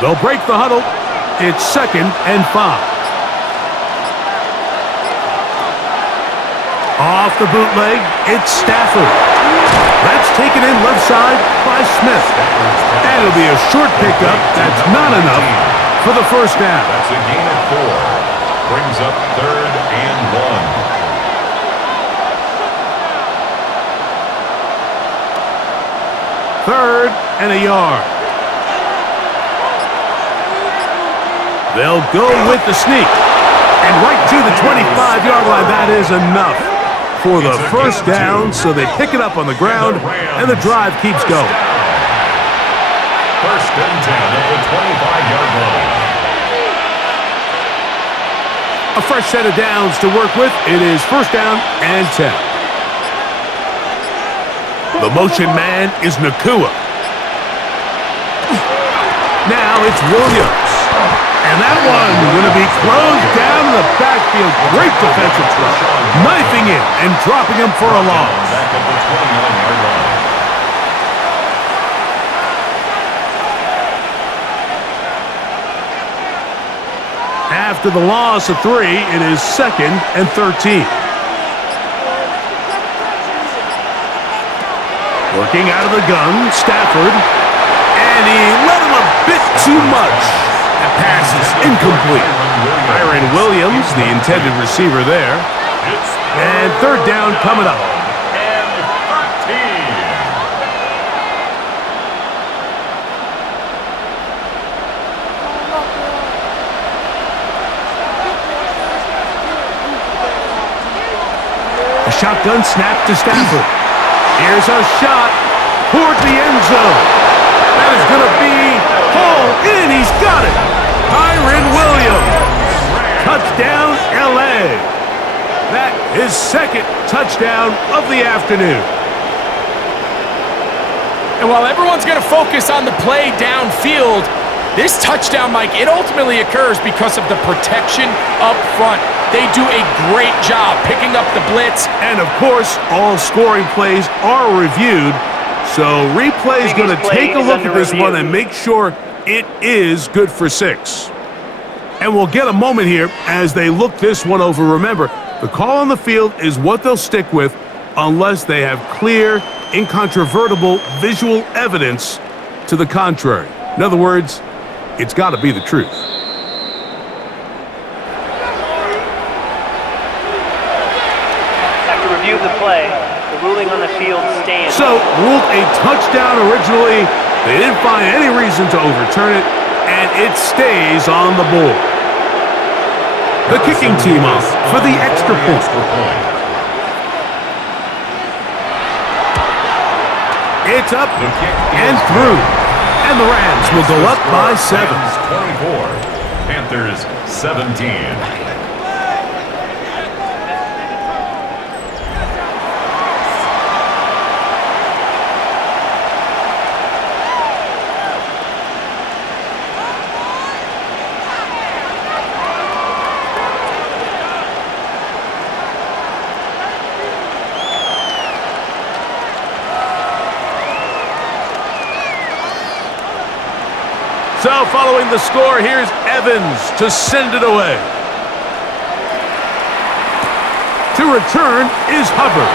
They'll break the huddle. It's 2nd and 5. Off the bootleg, it's Stafford. That's taken in left side by Smith. And it'll be a short pickup. That's not enough for the first down. That's a gain of 4. Brings up 3rd and 1. 3rd and a yard. They'll go with the sneak. And right to the 25-yard line. That is enough for the first down, so they pick it up on the ground, and the drive keeps going. 1st and 10 at the 25-yard line. A fresh set of downs to work with. It is 1st down and 10. The motion man is Nakua. Now it's Williams. And that one going to be closed down in the backfield. Great defensive play. Knifing in and dropping him for a loss. Back at the 29-yard line. After the loss of 3, it is 2nd and 13. Working out of the gun, Stafford. And he let him a bit too much. That pass is incomplete. Kyren Williams, the intended receiver there. And 3rd down coming up. And 13. A shotgun snap to Stafford. Here's a shot toward the end zone. That is going to be hauled in. He's got it. Kyren Williams. Touchdown, L.A. That is 2nd touchdown of the afternoon. And while everyone's going to focus on the play downfield, this touchdown, Mike, it ultimately occurs because of the protection up front. They do a great job picking up the blitz. And, of course, all scoring plays are reviewed. So replay's going to take a look at this one and make sure it is good for 6. And we'll get a moment here as they look this one over. Remember, the call on the field is what they'll stick with unless they have clear, incontrovertible visual evidence to the contrary. In other words, it's got to be the truth. After review of the play, the ruling on the field stands. So, ruled a touchdown originally. They didn't find any reason to overturn it, and it stays on the board. The kicking team off for the extra point. It's up and through. And the Rams will go up by 7. 24. Panthers 17. So following the score, here's Evans to send it away. To return is Hubbard.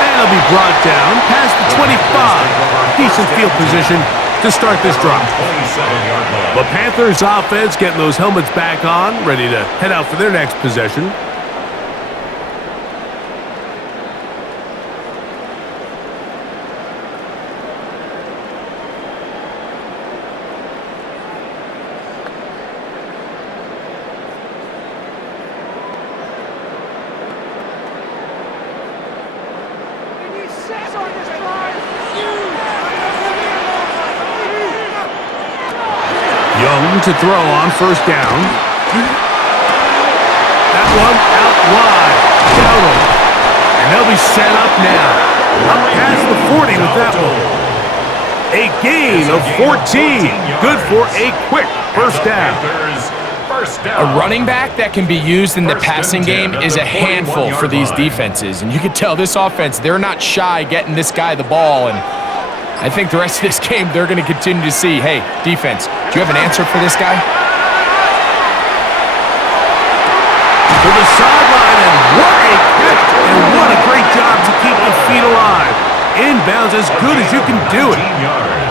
And he'll be brought down past the 25. Decent field position to start this drive. The Panthers offense getting those helmets back on, ready to head out for their next possession. Young to throw on 1st down. That one out wide. Dowdle. And they'll be set up now. Up past the 40 with that one. A gain of 14. Good for a quick 1st down. A running back that can be used in the passing game is a handful for these defenses. And you can tell this offense, they're not shy getting this guy the ball. And I think the rest of this game, they're going to continue to see, hey, defense, do you have an answer for this guy? To the sideline, and what a catch, and what a great job to keep the feet alive. Inbounds as good as you can do it.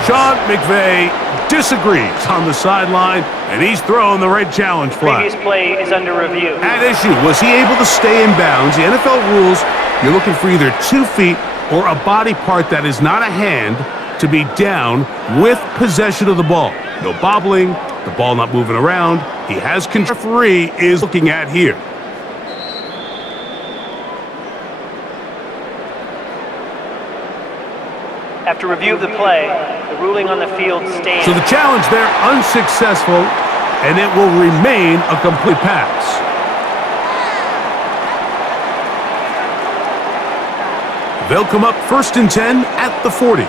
Sean McVay disagrees on the sideline, and he's throwing the red challenge flag. Previous play is under review. At issue, was he able to stay in bounds? The NFL rules, you're looking for either 2 feet or a body part that is not a hand to be down with possession of the ball. No bobbling, the ball not moving around. He has control. The referee is looking at here. After review of the play, the ruling on the field stands. So the challenge there unsuccessful, and it will remain a complete pass. They'll come up 1st and 10 at the 40.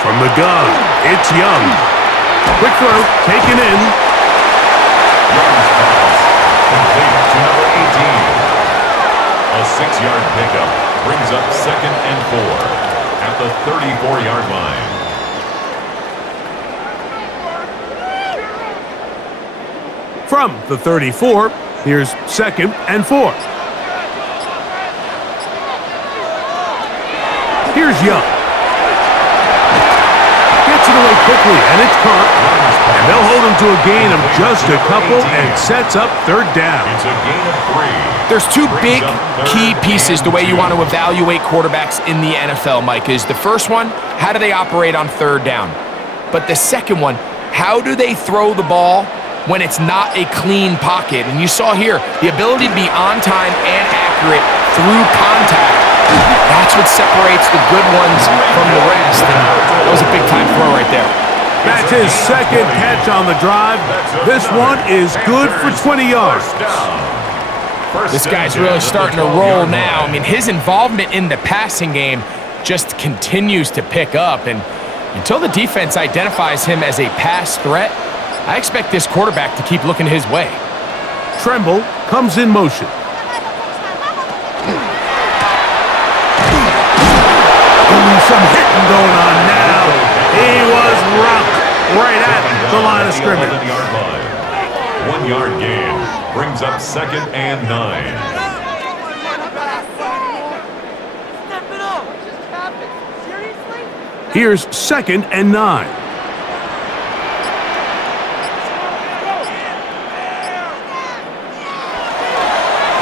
From the gun, it's Young. Quick throw, taken in. Young's pass, complete to number 18. A 6-yard pickup brings up 2nd and 4 at the 34-yard line. From the 34, here's 2nd and 4. Here's Young. Gets it away quickly, and it's caught. And they'll hold him to a gain of just a couple and sets up 3rd down. It's a gain of 3. There's 2 big key pieces the way you want to evaluate quarterbacks in the NFL, Mike, is the first one, how do they operate on 3rd down? But the second one, how do they throw the ball when it's not a clean pocket? And you saw here, the ability to be on time and accurate through contact. That's what separates the good ones from the rest. And that was a big-time throw right there. That's his 2nd catch on the drive. This one is good for 20 yards. This guy's really starting to roll now. I mean, his involvement in the passing game just continues to pick up. And until the defense identifies him as a pass threat, I expect this quarterback to keep looking his way. Tremble comes in motion. Some hitting going on now. He was rocked right at the line of scrimmage. 1-yard gain brings up 2nd and 9. Here's 2nd and 9.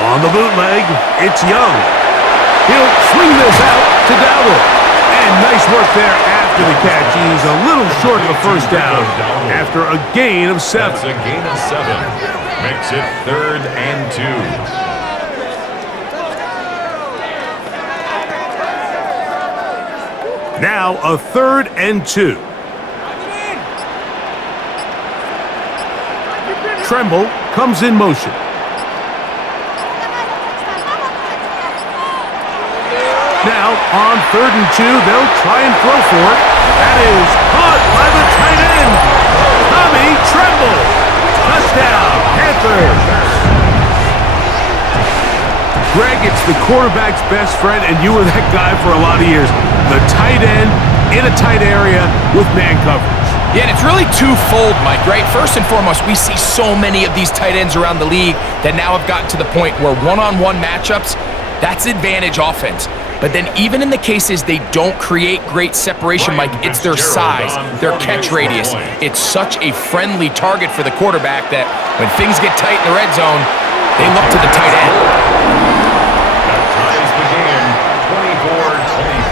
On the bootleg, it's Young. He'll swing this out to Dowdle. And nice work there after the catch. He's a little short of the 1st down after a gain of 7. That's a gain of 7. Makes it 3rd and 2. Now a 3rd and 2. Tremble comes in motion. Now, on 3rd and 2, they'll try and throw for it. That is caught by the tight end, Tommy Tremble. Touchdown, Panthers. Greg, it's the quarterback's best friend, and you were that guy for a lot of years. The tight end in a tight area with man coverage. Yeah, and it's really twofold, Mike, right? First and foremost, we see so many of these tight ends around the league that now have gotten to the point where one-on-one matchups, that's advantage offense. But then even in the cases they don't create great separation, Mike, it's their size, their catch radius. It's such a friendly target for the quarterback that when things get tight in the red zone, they look to the tight end. That ties the game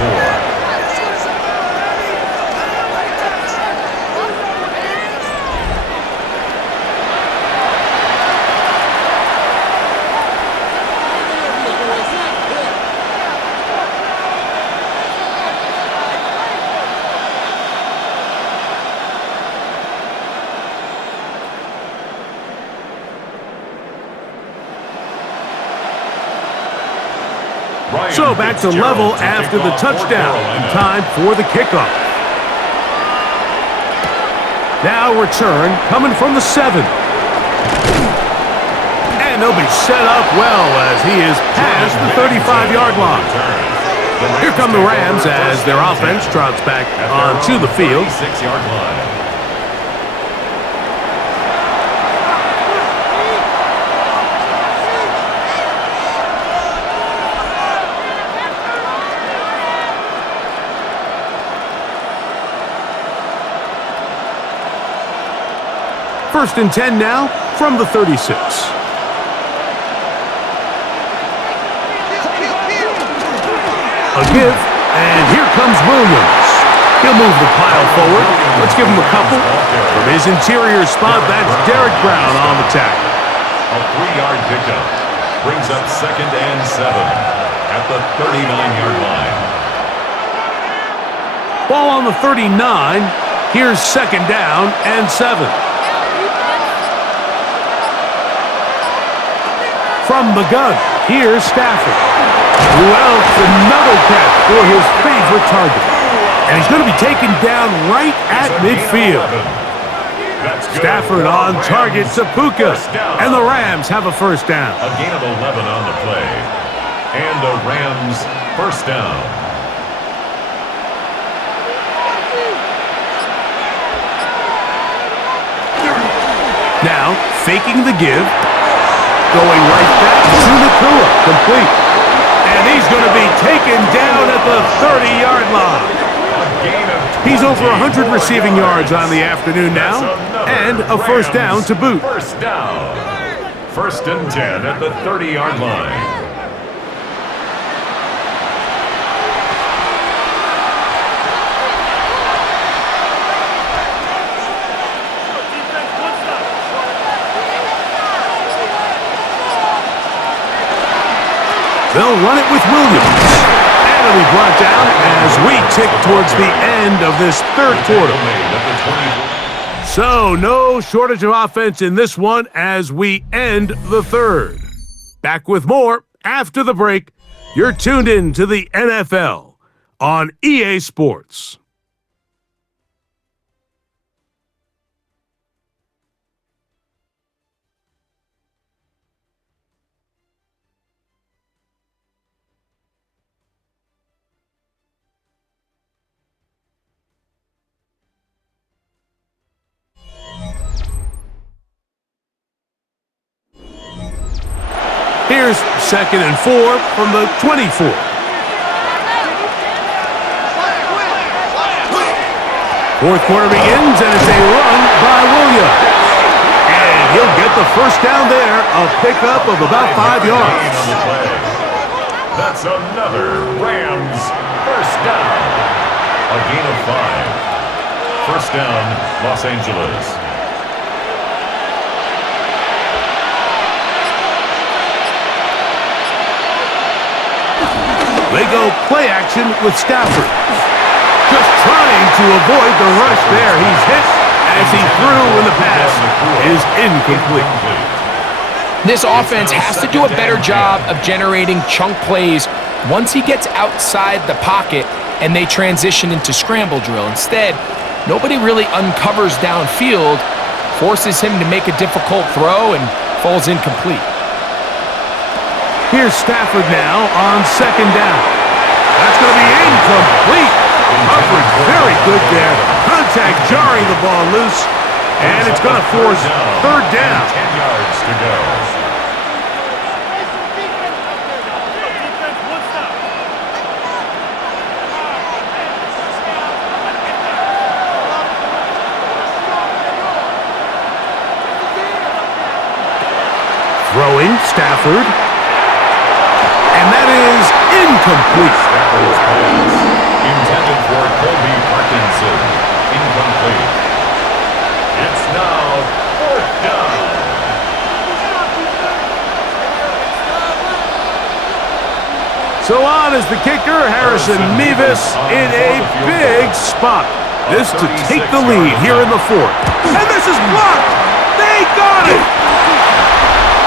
24-24. So back to level after the touchdown. Time for the kickoff. Now return coming from the 7. And And they'll be set up well as he is past the 35-yard line. Here come the Rams as their offense trots back onto the field. 6-yard line. First and 10 now from the 36. A give, and here comes Williams. He'll move the pile forward. Let's give him a couple. From his interior spot, that's Derek Brown on the tackle. A 3-yard pickup brings up 2nd and 7 at the 39-yard line. Ball on the 39. Here's 2nd down and 7. From the gun, here's Stafford. Well, another catch for his favorite target. And he's going to be taken down right at midfield. Stafford on target to Puka. And the Rams have a first down. A gain of 11 on the play. And the Rams first down. Now, faking the give. Going right back to Nakua. Complete. And he's going to be taken down at the 30-yard line. He's over 100 receiving yards on the afternoon now. And a first down to boot. First down. 1st and 10 at the 30-yard line. They'll run it with Williams. And it'll be brought down as we tick towards the end of this third quarter. So, no shortage of offense in this one as we end the third. Back with more after the break. You're tuned in to the NFL on EA Sports. Here's 2nd and 4 from the 24. Fourth quarter begins, and it's a run by Williams. And he'll get the first down there, a pickup of about 5 yards. That's another Rams first down. A gain of 5. First down, Los Angeles. They go play action with Stafford. Just trying to avoid the rush there. He's hit as he threw, and the pass is incomplete. This offense has to do a better job of generating chunk plays once he gets outside the pocket and they transition into scramble drill. Instead, nobody really uncovers downfield, forces him to make a difficult throw, and falls incomplete. Here's Stafford now on 2nd down. That's going to be incomplete. Coverage very good there. Contact jarring the ball loose. And it's going to force 3rd down. 10 yards to go. Throwing Stafford. And that is incomplete. Stafford's pass intended for Colby Parkinson. Incomplete. It's now 4th down. So on is the kicker, Harrison Mevis, in a big spot. This to take the lead here in the 4th. And this is blocked. They got it.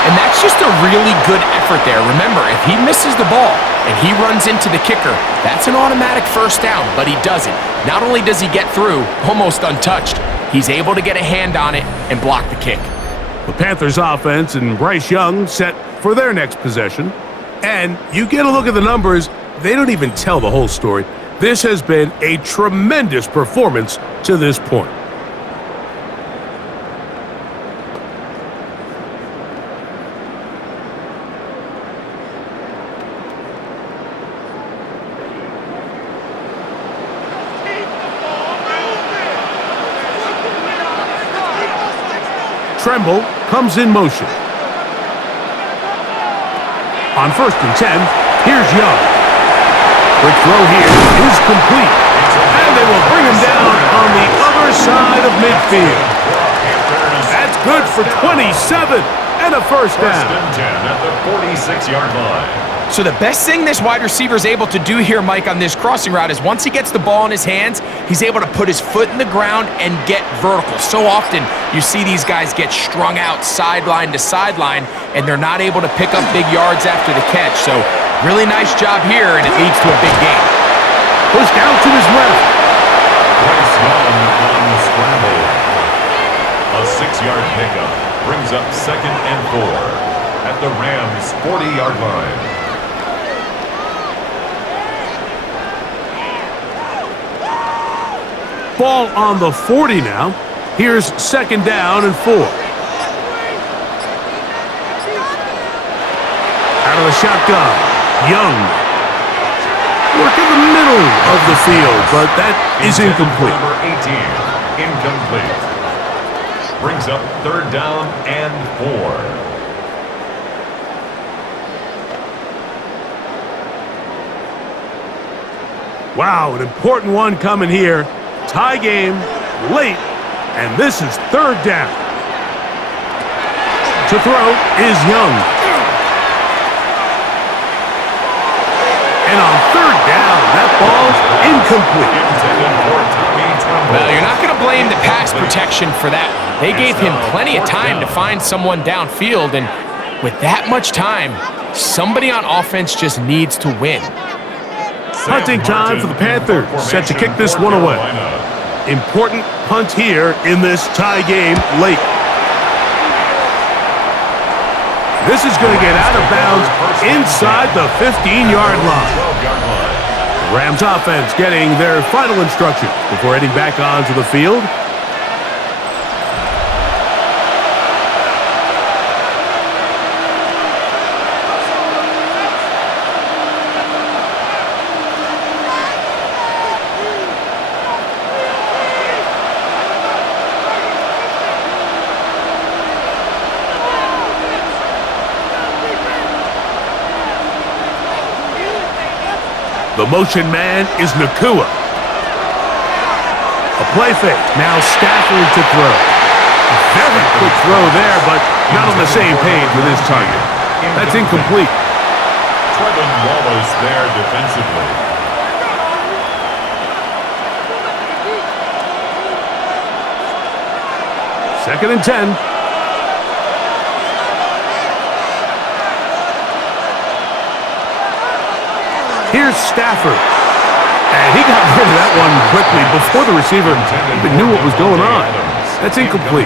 And that's just a really good effort there. Remember, if he misses the ball and he runs into the kicker, that's an automatic first down, but he doesn't. Not only does he get through, almost untouched, he's able to get a hand on it and block the kick. The Panthers offense and Bryce Young set for their next possession. And you get a look at the numbers, they don't even tell the whole story. This has been a tremendous performance to this point. Tremble comes in motion. On 1st and 10, here's Young. Quick throw here is complete. And they will bring him down on the other side of midfield. That's good for 27 and a first down. 1st and 10 at the 46-yard line. So the best thing this wide receiver is able to do here, Mike, on this crossing route is once he gets the ball in his hands, he's able to put his foot in the ground and get vertical. So often you see these guys get strung out sideline to sideline, and they're not able to pick up big yards after the catch. So really nice job here, and it leads to a big gain. Pushed out to his left. Bryce Young on the scramble. A 6-yard pickup brings up 2nd and 4 at the Rams' 40-yard line. Ball on the 40 now. Here's 2nd down and 4. Out of the shotgun, Young. Work in the middle of the field, but that is incomplete. Number 18, incomplete. Brings up 3rd down and 4. Wow, an important one coming here. Tie game, late, and this is 3rd down. To throw is Young. And on 3rd down, that ball's incomplete. Well, you're not going to blame the pass protection for that. They gave him plenty of time to find someone downfield, and with that much time, somebody on offense just needs to win. Punting time for the Panthers, set to kick this one away. Important punt here in this tie game late. This is going to get out of bounds inside the 15-yard line. The Rams offense getting their final instructions before heading back onto the field. The motion man is Nakua. A play fake. Now Stafford to throw. A very quick throw there, but not on the same page with his target. That's incomplete. Trevin Wallace there defensively. Second and 10. Here's Stafford. And he got rid of that one quickly before the receiver even knew what was going on. That's incomplete.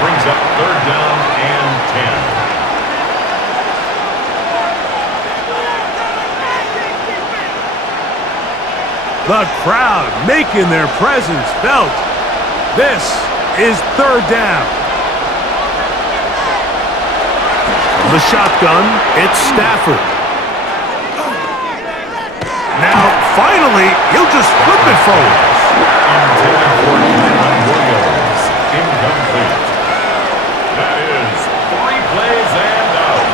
Brings up 3rd down and 10. The crowd making their presence felt. This is 3rd down. From the shotgun, it's Stafford. Now, finally, he'll just flip it forward. Incomplete. That is 3 plays and out.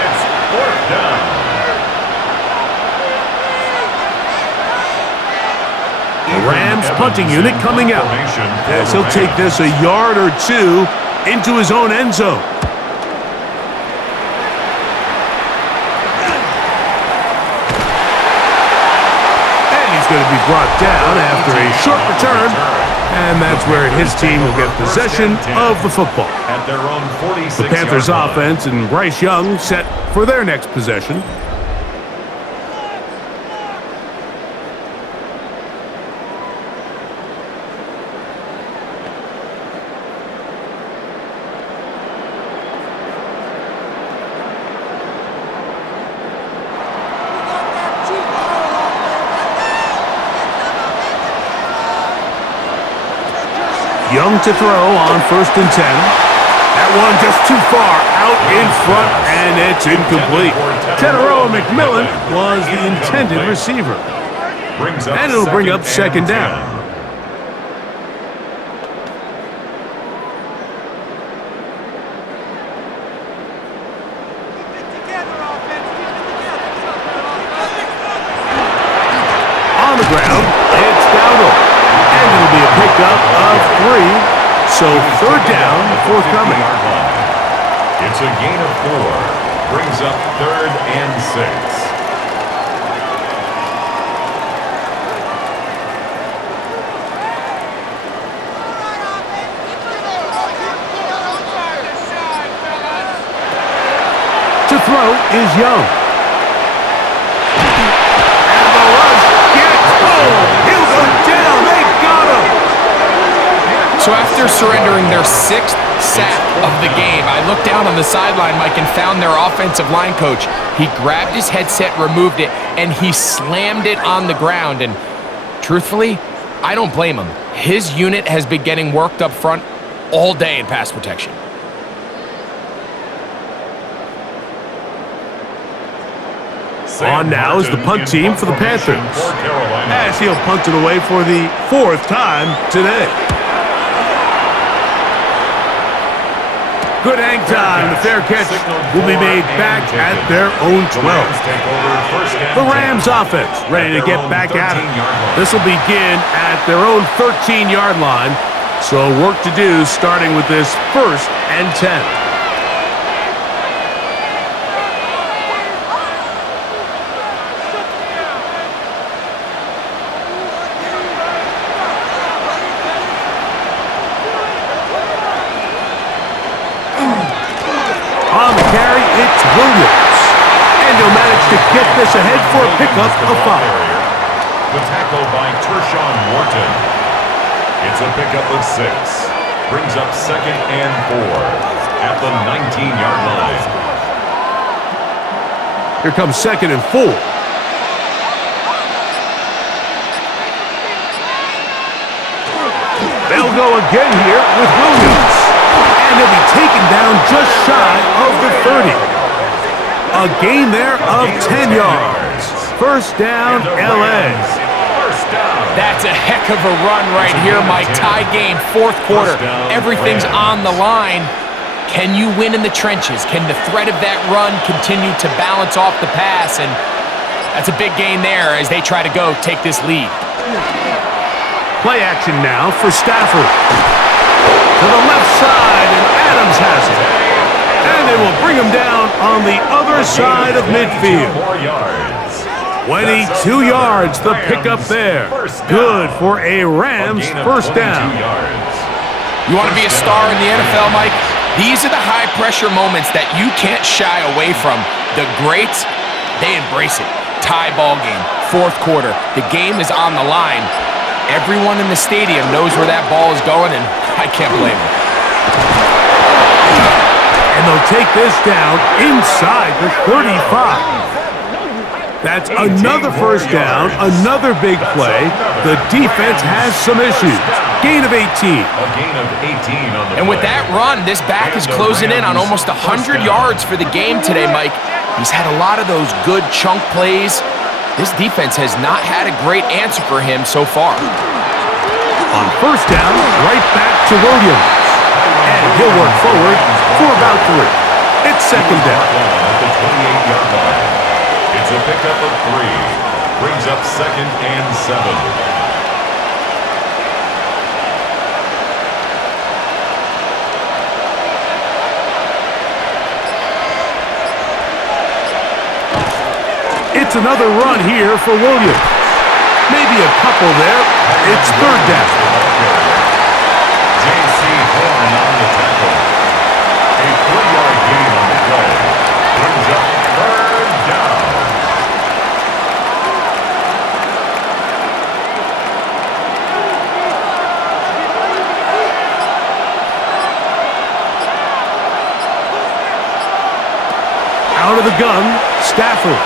It's 4th down. The Rams punting unit coming out as he'll take this a yard or two into his own end zone. Going to be brought down after a short return, and that's where his team will get possession of the football. At their own 46. The Panthers offense and Bryce Young set for their next possession. Young to throw on 1st and 10. That one just too far out in front, and it's incomplete. Teteroa McMillan was the intended receiver. And it'll bring up 2nd down. On the ground, it's Dowdle. And it'll be a pickup of 3. So 3rd down forthcoming. It's a gain of 4. Brings up 3rd and 6. To throw is Young. And the rush gets home. He'll go down. They got him. So after surrendering their 6th sack of the game, I looked down on the sideline, Mike, and found their offensive line coach. He grabbed his headset, removed it, and he slammed it on the ground. And truthfully, I don't blame him. His unit has been getting worked up front all day in pass protection. On now is the punt team for the Panthers, as he'll punt it away for the 4th time today. Good hang time. The fair catch will be made back at their own 12. The Rams offense ready to get back at it. This will begin at their own 13-yard line, so work to do starting with this 1st and 10. On the carry, it's Williams. And he'll manage to get this ahead for a pickup of 5. The tackle by Tershawn Wharton. It's a pickup of 6. Brings up 2nd and 4 at the 19-yard line. Here comes 2nd and 4. They'll go again here with Williams. And he'll be taken down just shy of the 30. A gain there of 10 yards. 1st down, LA. That's a heck of a run right here, Mike. Tie game, 4th quarter. Everything's on the line. Can you win in the trenches? Can the threat of that run continue to balance off the pass? And that's a big gain there as they try to go take this lead. Play action now for Stafford. To the left side, and Adams has it. And they will bring him down on the other side of midfield. 22 yards, the pickup there. Good for a Rams 1st down. You want to be a star in the NFL, Mike? These are the high-pressure moments that you can't shy away from. The greats, they embrace it. Tie ball game, 4th quarter. The game is on the line. Everyone in the stadium knows where that ball is going, and I can't blame them. And they'll take this down inside the 35. That's another 1st down, another big play. The defense has some issues. Gain of 18. A gain of 18 on the And with that run, this back is closing in on almost 100 yards for the game today, Mike. He's had a lot of those good chunk plays. This defense has not had a great answer for him so far. On 1st down, right back to Williams. And he'll work forward for about 3. It's 2nd down. At the 28-yard line. It's a pickup of 3. Brings up 2nd and 7. It's another run here for Williams. Maybe a couple there. It's 3rd down. J.C. Horn on the tackle. A 3-yard gain on the play. Brings up 3rd down. Out of the gun, Stafford.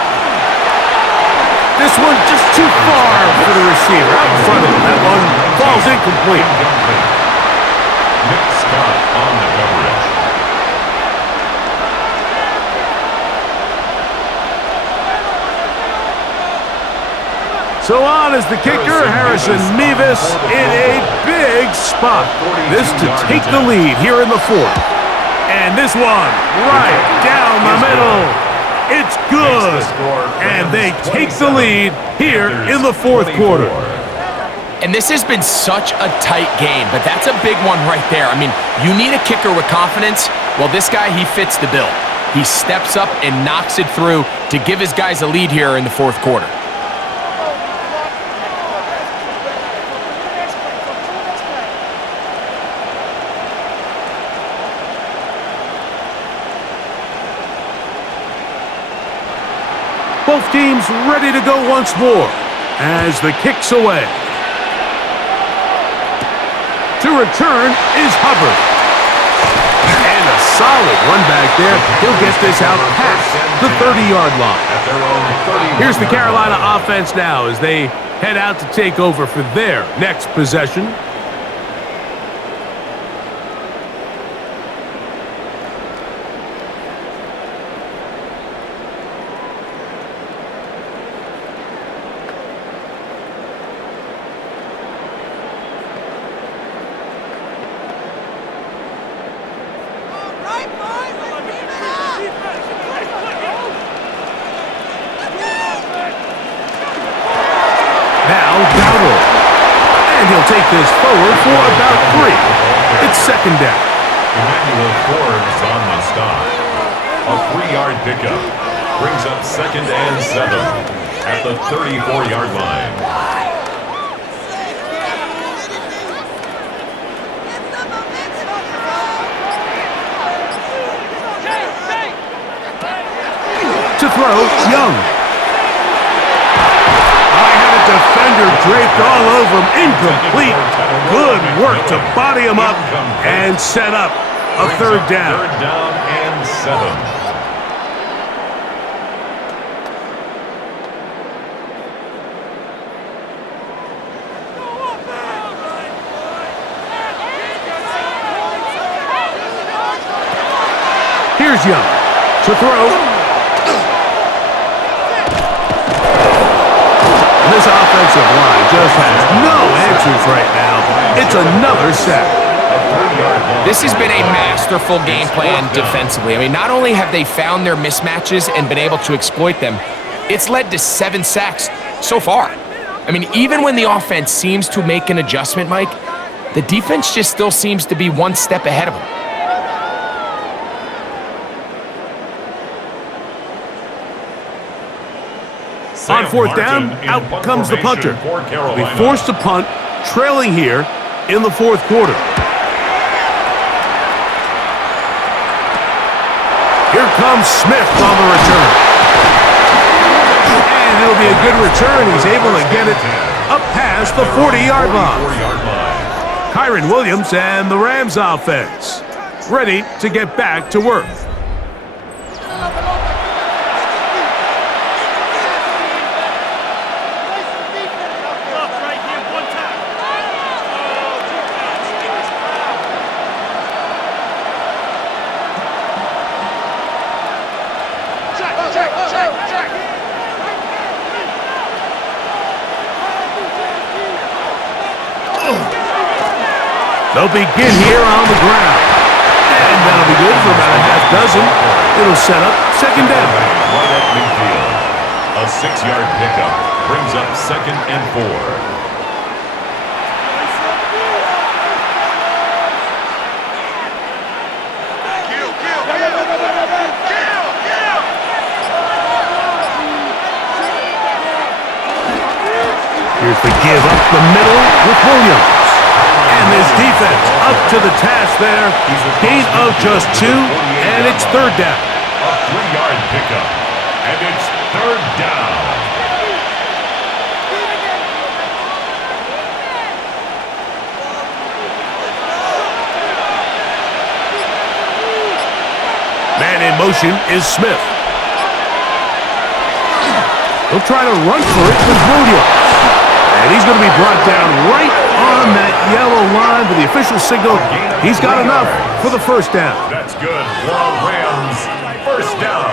This one just too far for the receiver. Out in front of him. That one falls incomplete. on the coverage. So on is the kicker, Harrison Mevis, in a big spot. This to take the lead here in the fourth. And this one right down the middle. It's good. And they take the lead here in the fourth quarter. And this has been such a tight game, but that's a big one right there. I mean, you need a kicker with confidence. Well, this guy, he fits the bill. He steps up and knocks it through to give his guys a lead here in the fourth quarter. Both teams ready to go once more as the kick's away. To return is Hubbard. And a solid run back there. He'll get this out past the 30-yard line. Here's the Carolina offense now as they head out to take over for their next possession. Take this forward for about 3. It's second down. Emmanuel Forbes on the stop. A 3-yard pickup brings up second and 7 at the 34-yard line. To throw, Young. Defender draped all over him. Incomplete. Good work to body him up and set up a third down. Third down and 7. Here's Young to throw. This offensive line just has no answers right now. It's another sack. This has been a masterful game plan defensively. I mean, not only have they found their mismatches and been able to exploit them, it's led to 7 sacks so far. I mean, even when the offense seems to make an adjustment, Mike, the defense just still seems to be one step ahead of them. On fourth down, out comes the punter. We forced a punt, trailing here in the fourth quarter. Here comes Smith on the return. And it'll be a good return. He's able to get it up past the 40-yard line. Kyron Williams and the Rams offense ready to get back to work. They'll begin here on the ground. And that'll be good for about a half dozen. It'll set up second down. Right at midfield. A 6-yard pickup brings up second and 4. Here's the give up the middle with Williams. And this defense up to the task there. Gain of just 2, and it's third down. A 3-yard pickup, and it's third down. Man in motion is Smith. He'll try to run for it with Williams. And he's going to be brought down right on that yellow line, but the official signal, he's got enough for the first down. That's good for a Rams first down.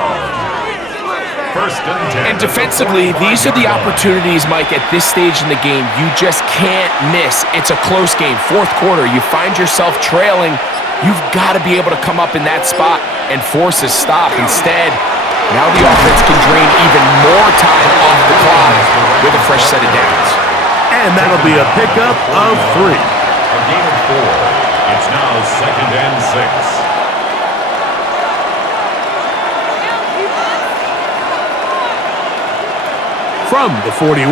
First and 10. And defensively, these are the opportunities, Mike, at this stage in the game you just can't miss. It's a close game. Fourth quarter, you find yourself trailing. You've got to be able to come up in that spot and force a stop. Instead, now the offense can drain even more time off the clock with a fresh set of downs. And that'll be a pickup of 3. A gain of 4. It's now second and 6. From the 41,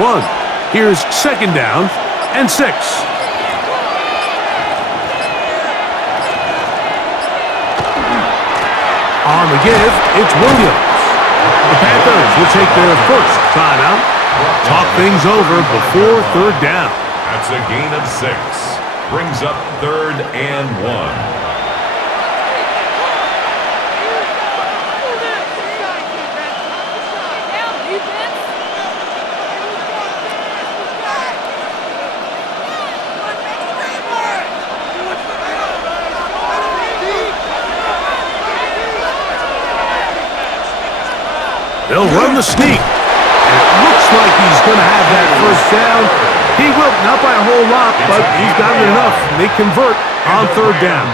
here's second down and 6. On the give, it's Williams. The Panthers will take their first timeout. Talk things over before third down. That's a gain of 6. Brings up third and 1. They'll run the sneak. And it looks like he's going to have that first down. He will, not by a whole lot, but he's got it enough. They convert on third down.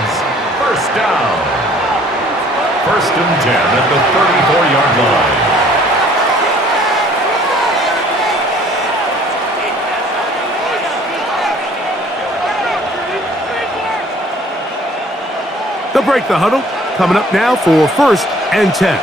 First down. First and 10 at the 34-yard line. They'll break the huddle. Coming up now for first and 10.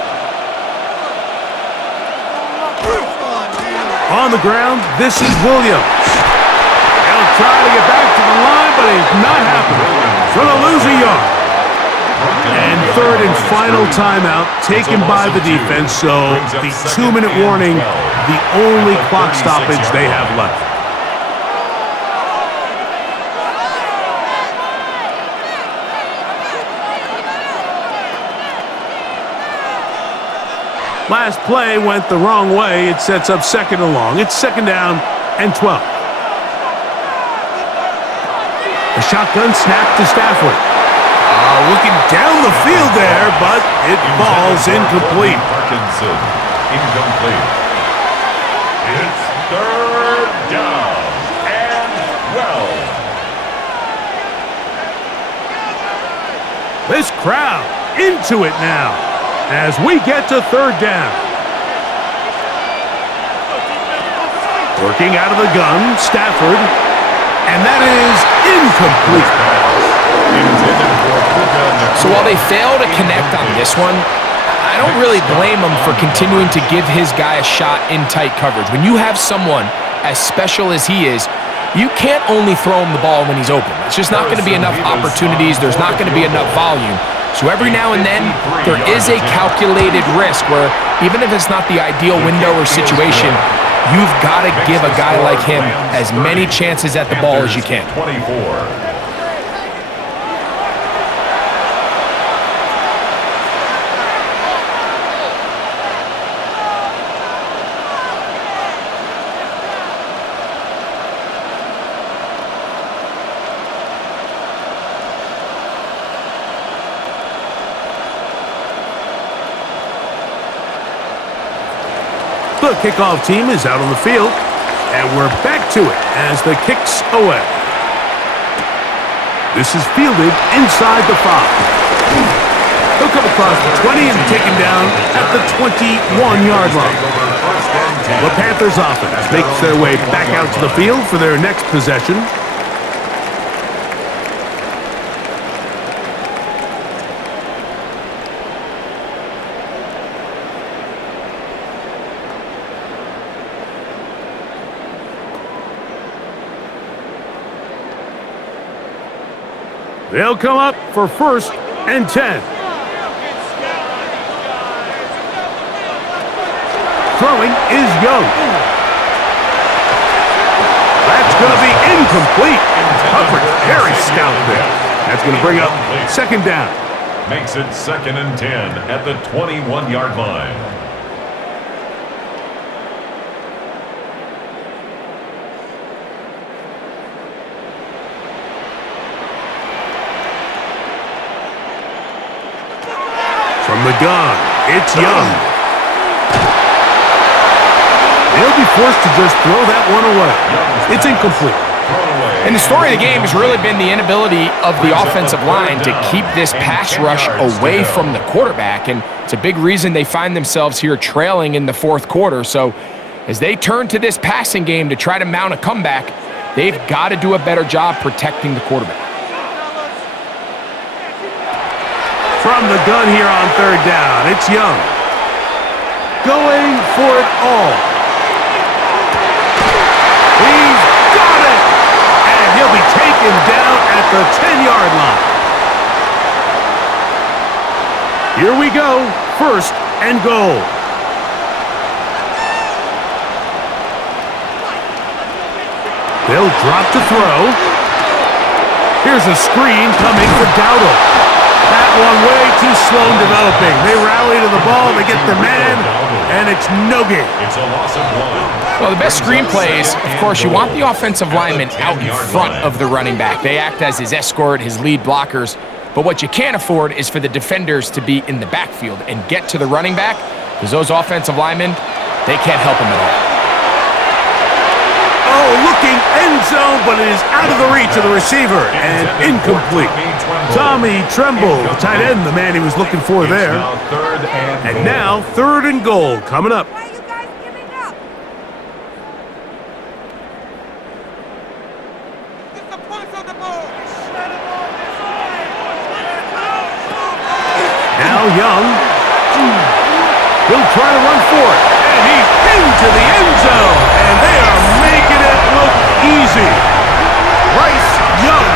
On the ground, this is Williams. He'll try to get back to the line, but he's not happening. Gonna lose a yard. And third and final timeout taken by the defense, so the 2-minute warning, the only clock stoppage they have left. Last play went the wrong way. It sets up second and long. It's second down and 12. A shotgun snap to Stafford. Looking down the field there, but it falls incomplete. Parkinson, incomplete. It's third down and 12. This crowd into it now as we get to third down. Working out of the gun, Stafford, and that is incomplete. So while they fail to connect on this one, I don't really blame him for continuing to give his guy a shot in tight coverage. When you have someone as special as he is, you can't only throw him the ball when he's open. It's just not going to be enough opportunities. There's not going to be enough volume. So every now and then, there is a calculated risk where even if it's not the ideal window or situation, you've got to give a guy like him as many chances at the ball as you can. 24. The kickoff team is out on the field, and we're back to it as the kick's away. This is fielded inside the 5. He'll come across the 20 and taken down at the 21-yard line. The Panthers offense makes their way back out to the field for their next possession. They'll come up for first and 10. Throwing is Young. That's going to be incomplete. Coverage very stout there. That's going to bring up second down. Makes it second and 10 at the 21-yard line. From the gun, it's Young. They'll be forced to just throw that one away. It's incomplete. And the story of the game has really been the inability of the offensive line to keep this pass rush away from the quarterback, and it's a big reason they find themselves here trailing in the fourth quarter. So as they turn to this passing game to try to mount a comeback, they've got to do a better job protecting the quarterback. From the gun here on third down, it's Young. Going for it all. He's got it! And he'll be taken down at the 10-yard line. Here we go, first and goal. They'll drop to throw. Here's a screen coming for Dowdle. That one way too slow in developing. They rally to the ball, they get the man, and it's no gain. It's a loss of 1. Well, the best screenplay is, of course, you want the offensive lineman out in front of the running back. They act as his escort, his lead blockers. But what you can't afford is for the defenders to be in the backfield and get to the running back, because those offensive linemen, they can't help him at all. Oh, looking end zone, but it is out of the reach of the receiver and incomplete. Tommy Tremble, the tight end, the man he was looking for there. And now, third and goal coming up. Why are you guys giving up? Get the points on the board. Now Young. He'll try to run for it. And he's into the end zone. And they are making it look easy. Bryce Young,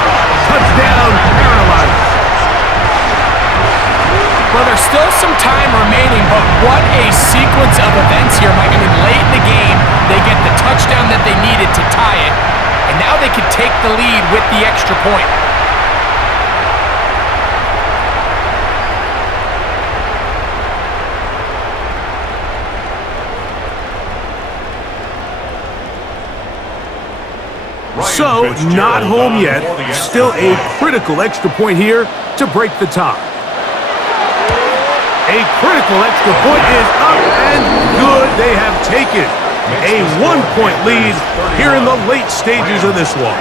touchdown, Carolina. Well, there's still some time remaining, but what a sequence of events here, Mike. I mean, late in the game, they get the touchdown that they needed to tie it, and now they can take the lead with the extra point. So, not home yet. Still a critical extra point here to break the tie. A critical extra point is up and good. They have taken a 1-point lead here in the late stages of this one.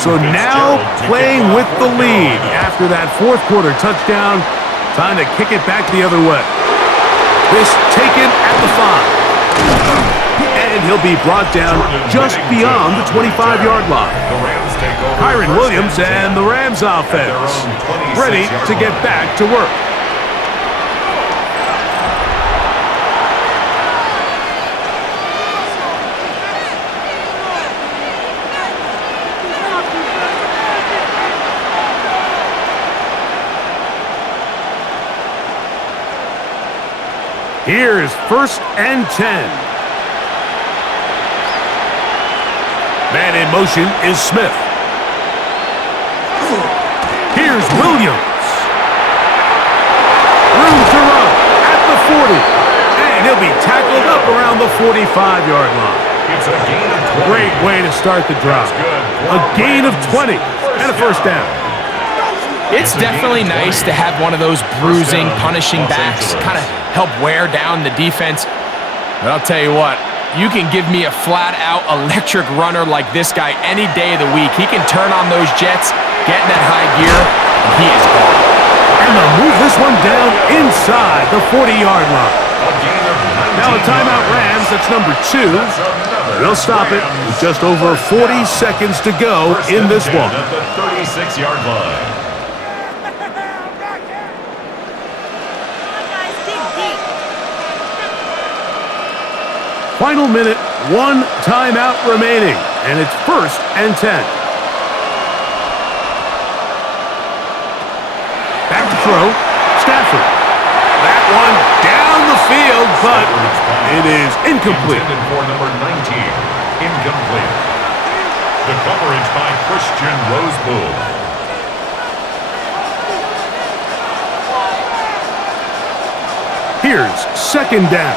So now playing with the lead after that fourth quarter touchdown. Time to kick it back the other way. This taken at the 5. And he'll be brought down just beyond the 25-yard line. Kyron Williams and the Rams offense ready to get back to work. Here's first and 10. Man in motion is Smith. Here's Williams. Room to run at the 40. And he'll be tackled up around the 45-yard line. It's a gain of 20. Great way to start the drive. A gain of 20 and a first down. It's definitely nice to have one of those bruising, punishing backs kind of help wear down the defense. But I'll tell you what, you can give me a flat-out electric runner like this guy any day of the week. He can turn on those jets, get in that high gear, and he is gone. And they'll move this one down inside the 40-yard line. Now a timeout Rams, that's number 2. They'll stop it with just over 40 seconds to go in this one. At the 36-yard line. Final minute, 1 timeout remaining, and it's first and 10. Back to throw, Stafford. That one down the field, but It is incomplete. Intended for number 19. Incomplete. The coverage by Christian Roseboom. Here's second down.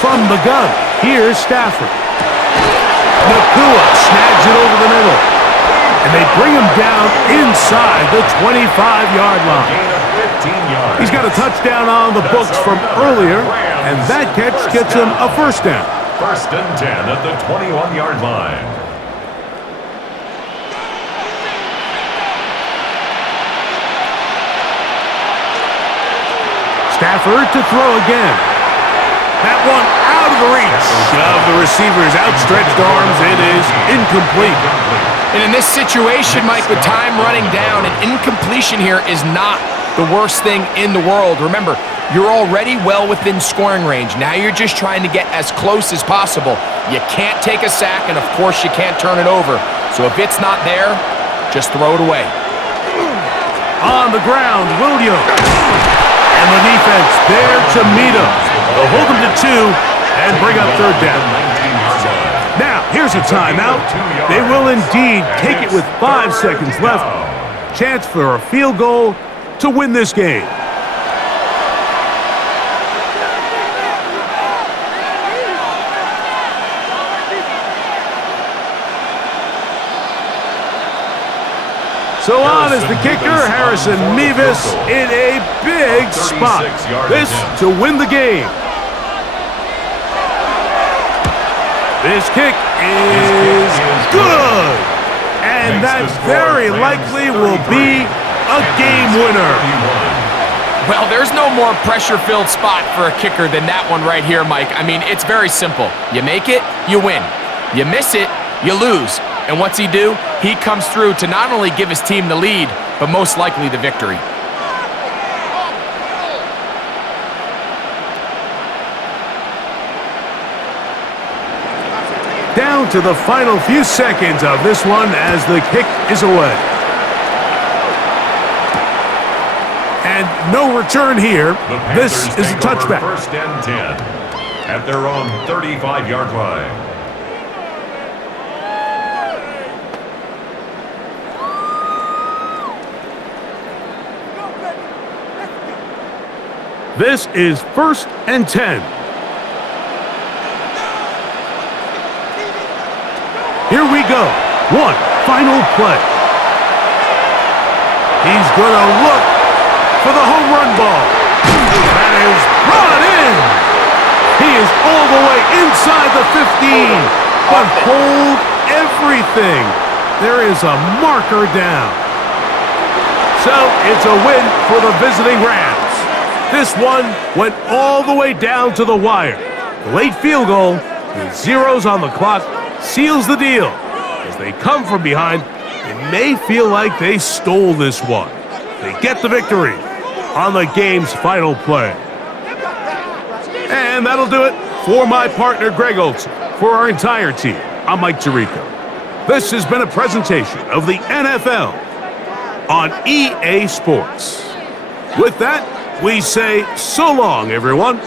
From the gun, here's Stafford. Nakua snags it over the middle. And they bring him down inside the 25-yard line. Gain of 15 yards. He's got a touchdown on the books from earlier, and that catch gets him a first down. First and 10 at the 21-yard line. Stafford to throw again. That one out of the reach of the receiver's outstretched arms. It is incomplete. And in this situation, Mike, with time running down, an incompletion here is not the worst thing in the world. Remember, you're already well within scoring range. Now you're just trying to get as close as possible. You can't take a sack, and of course you can't turn it over. So if it's not there, just throw it away. On the ground, Williams. And the defense there to meet him. They'll hold him to 2 and bring up third down. Now, here's a timeout. They will indeed take it with 5 seconds left. Chance for a field goal to win this game. So on is the kicker, Harrison Mevis, in a big spot. This to win the game. This kick is good. And that very likely will be a game winner. Well, there's no more pressure-filled spot for a kicker than that one right here, Mike. I mean, it's very simple. You make it, you win. You miss it, you lose. And what's he do? He comes through to not only give his team the lead, but most likely the victory. Down to the final few seconds of this one as the kick is away. And no return here. This is a touchback. First and 10 at their own 35-yard line. This is first and 10. Here we go. One final play. He's going to look for the home run ball. That is brought in. He is all the way inside the 15. But hold everything. There is a marker down. So it's a win for the visiting Rams. This one went all the way down to the wire. The late field goal, with zeros on the clock, seals the deal. As they come from behind, it may feel like they stole this one. They get the victory on the game's final play. And that'll do it for my partner, Greg Olson. For our entire team, I'm Mike Tirico. This has been a presentation of the NFL on EA Sports. With that, we say so long, everyone.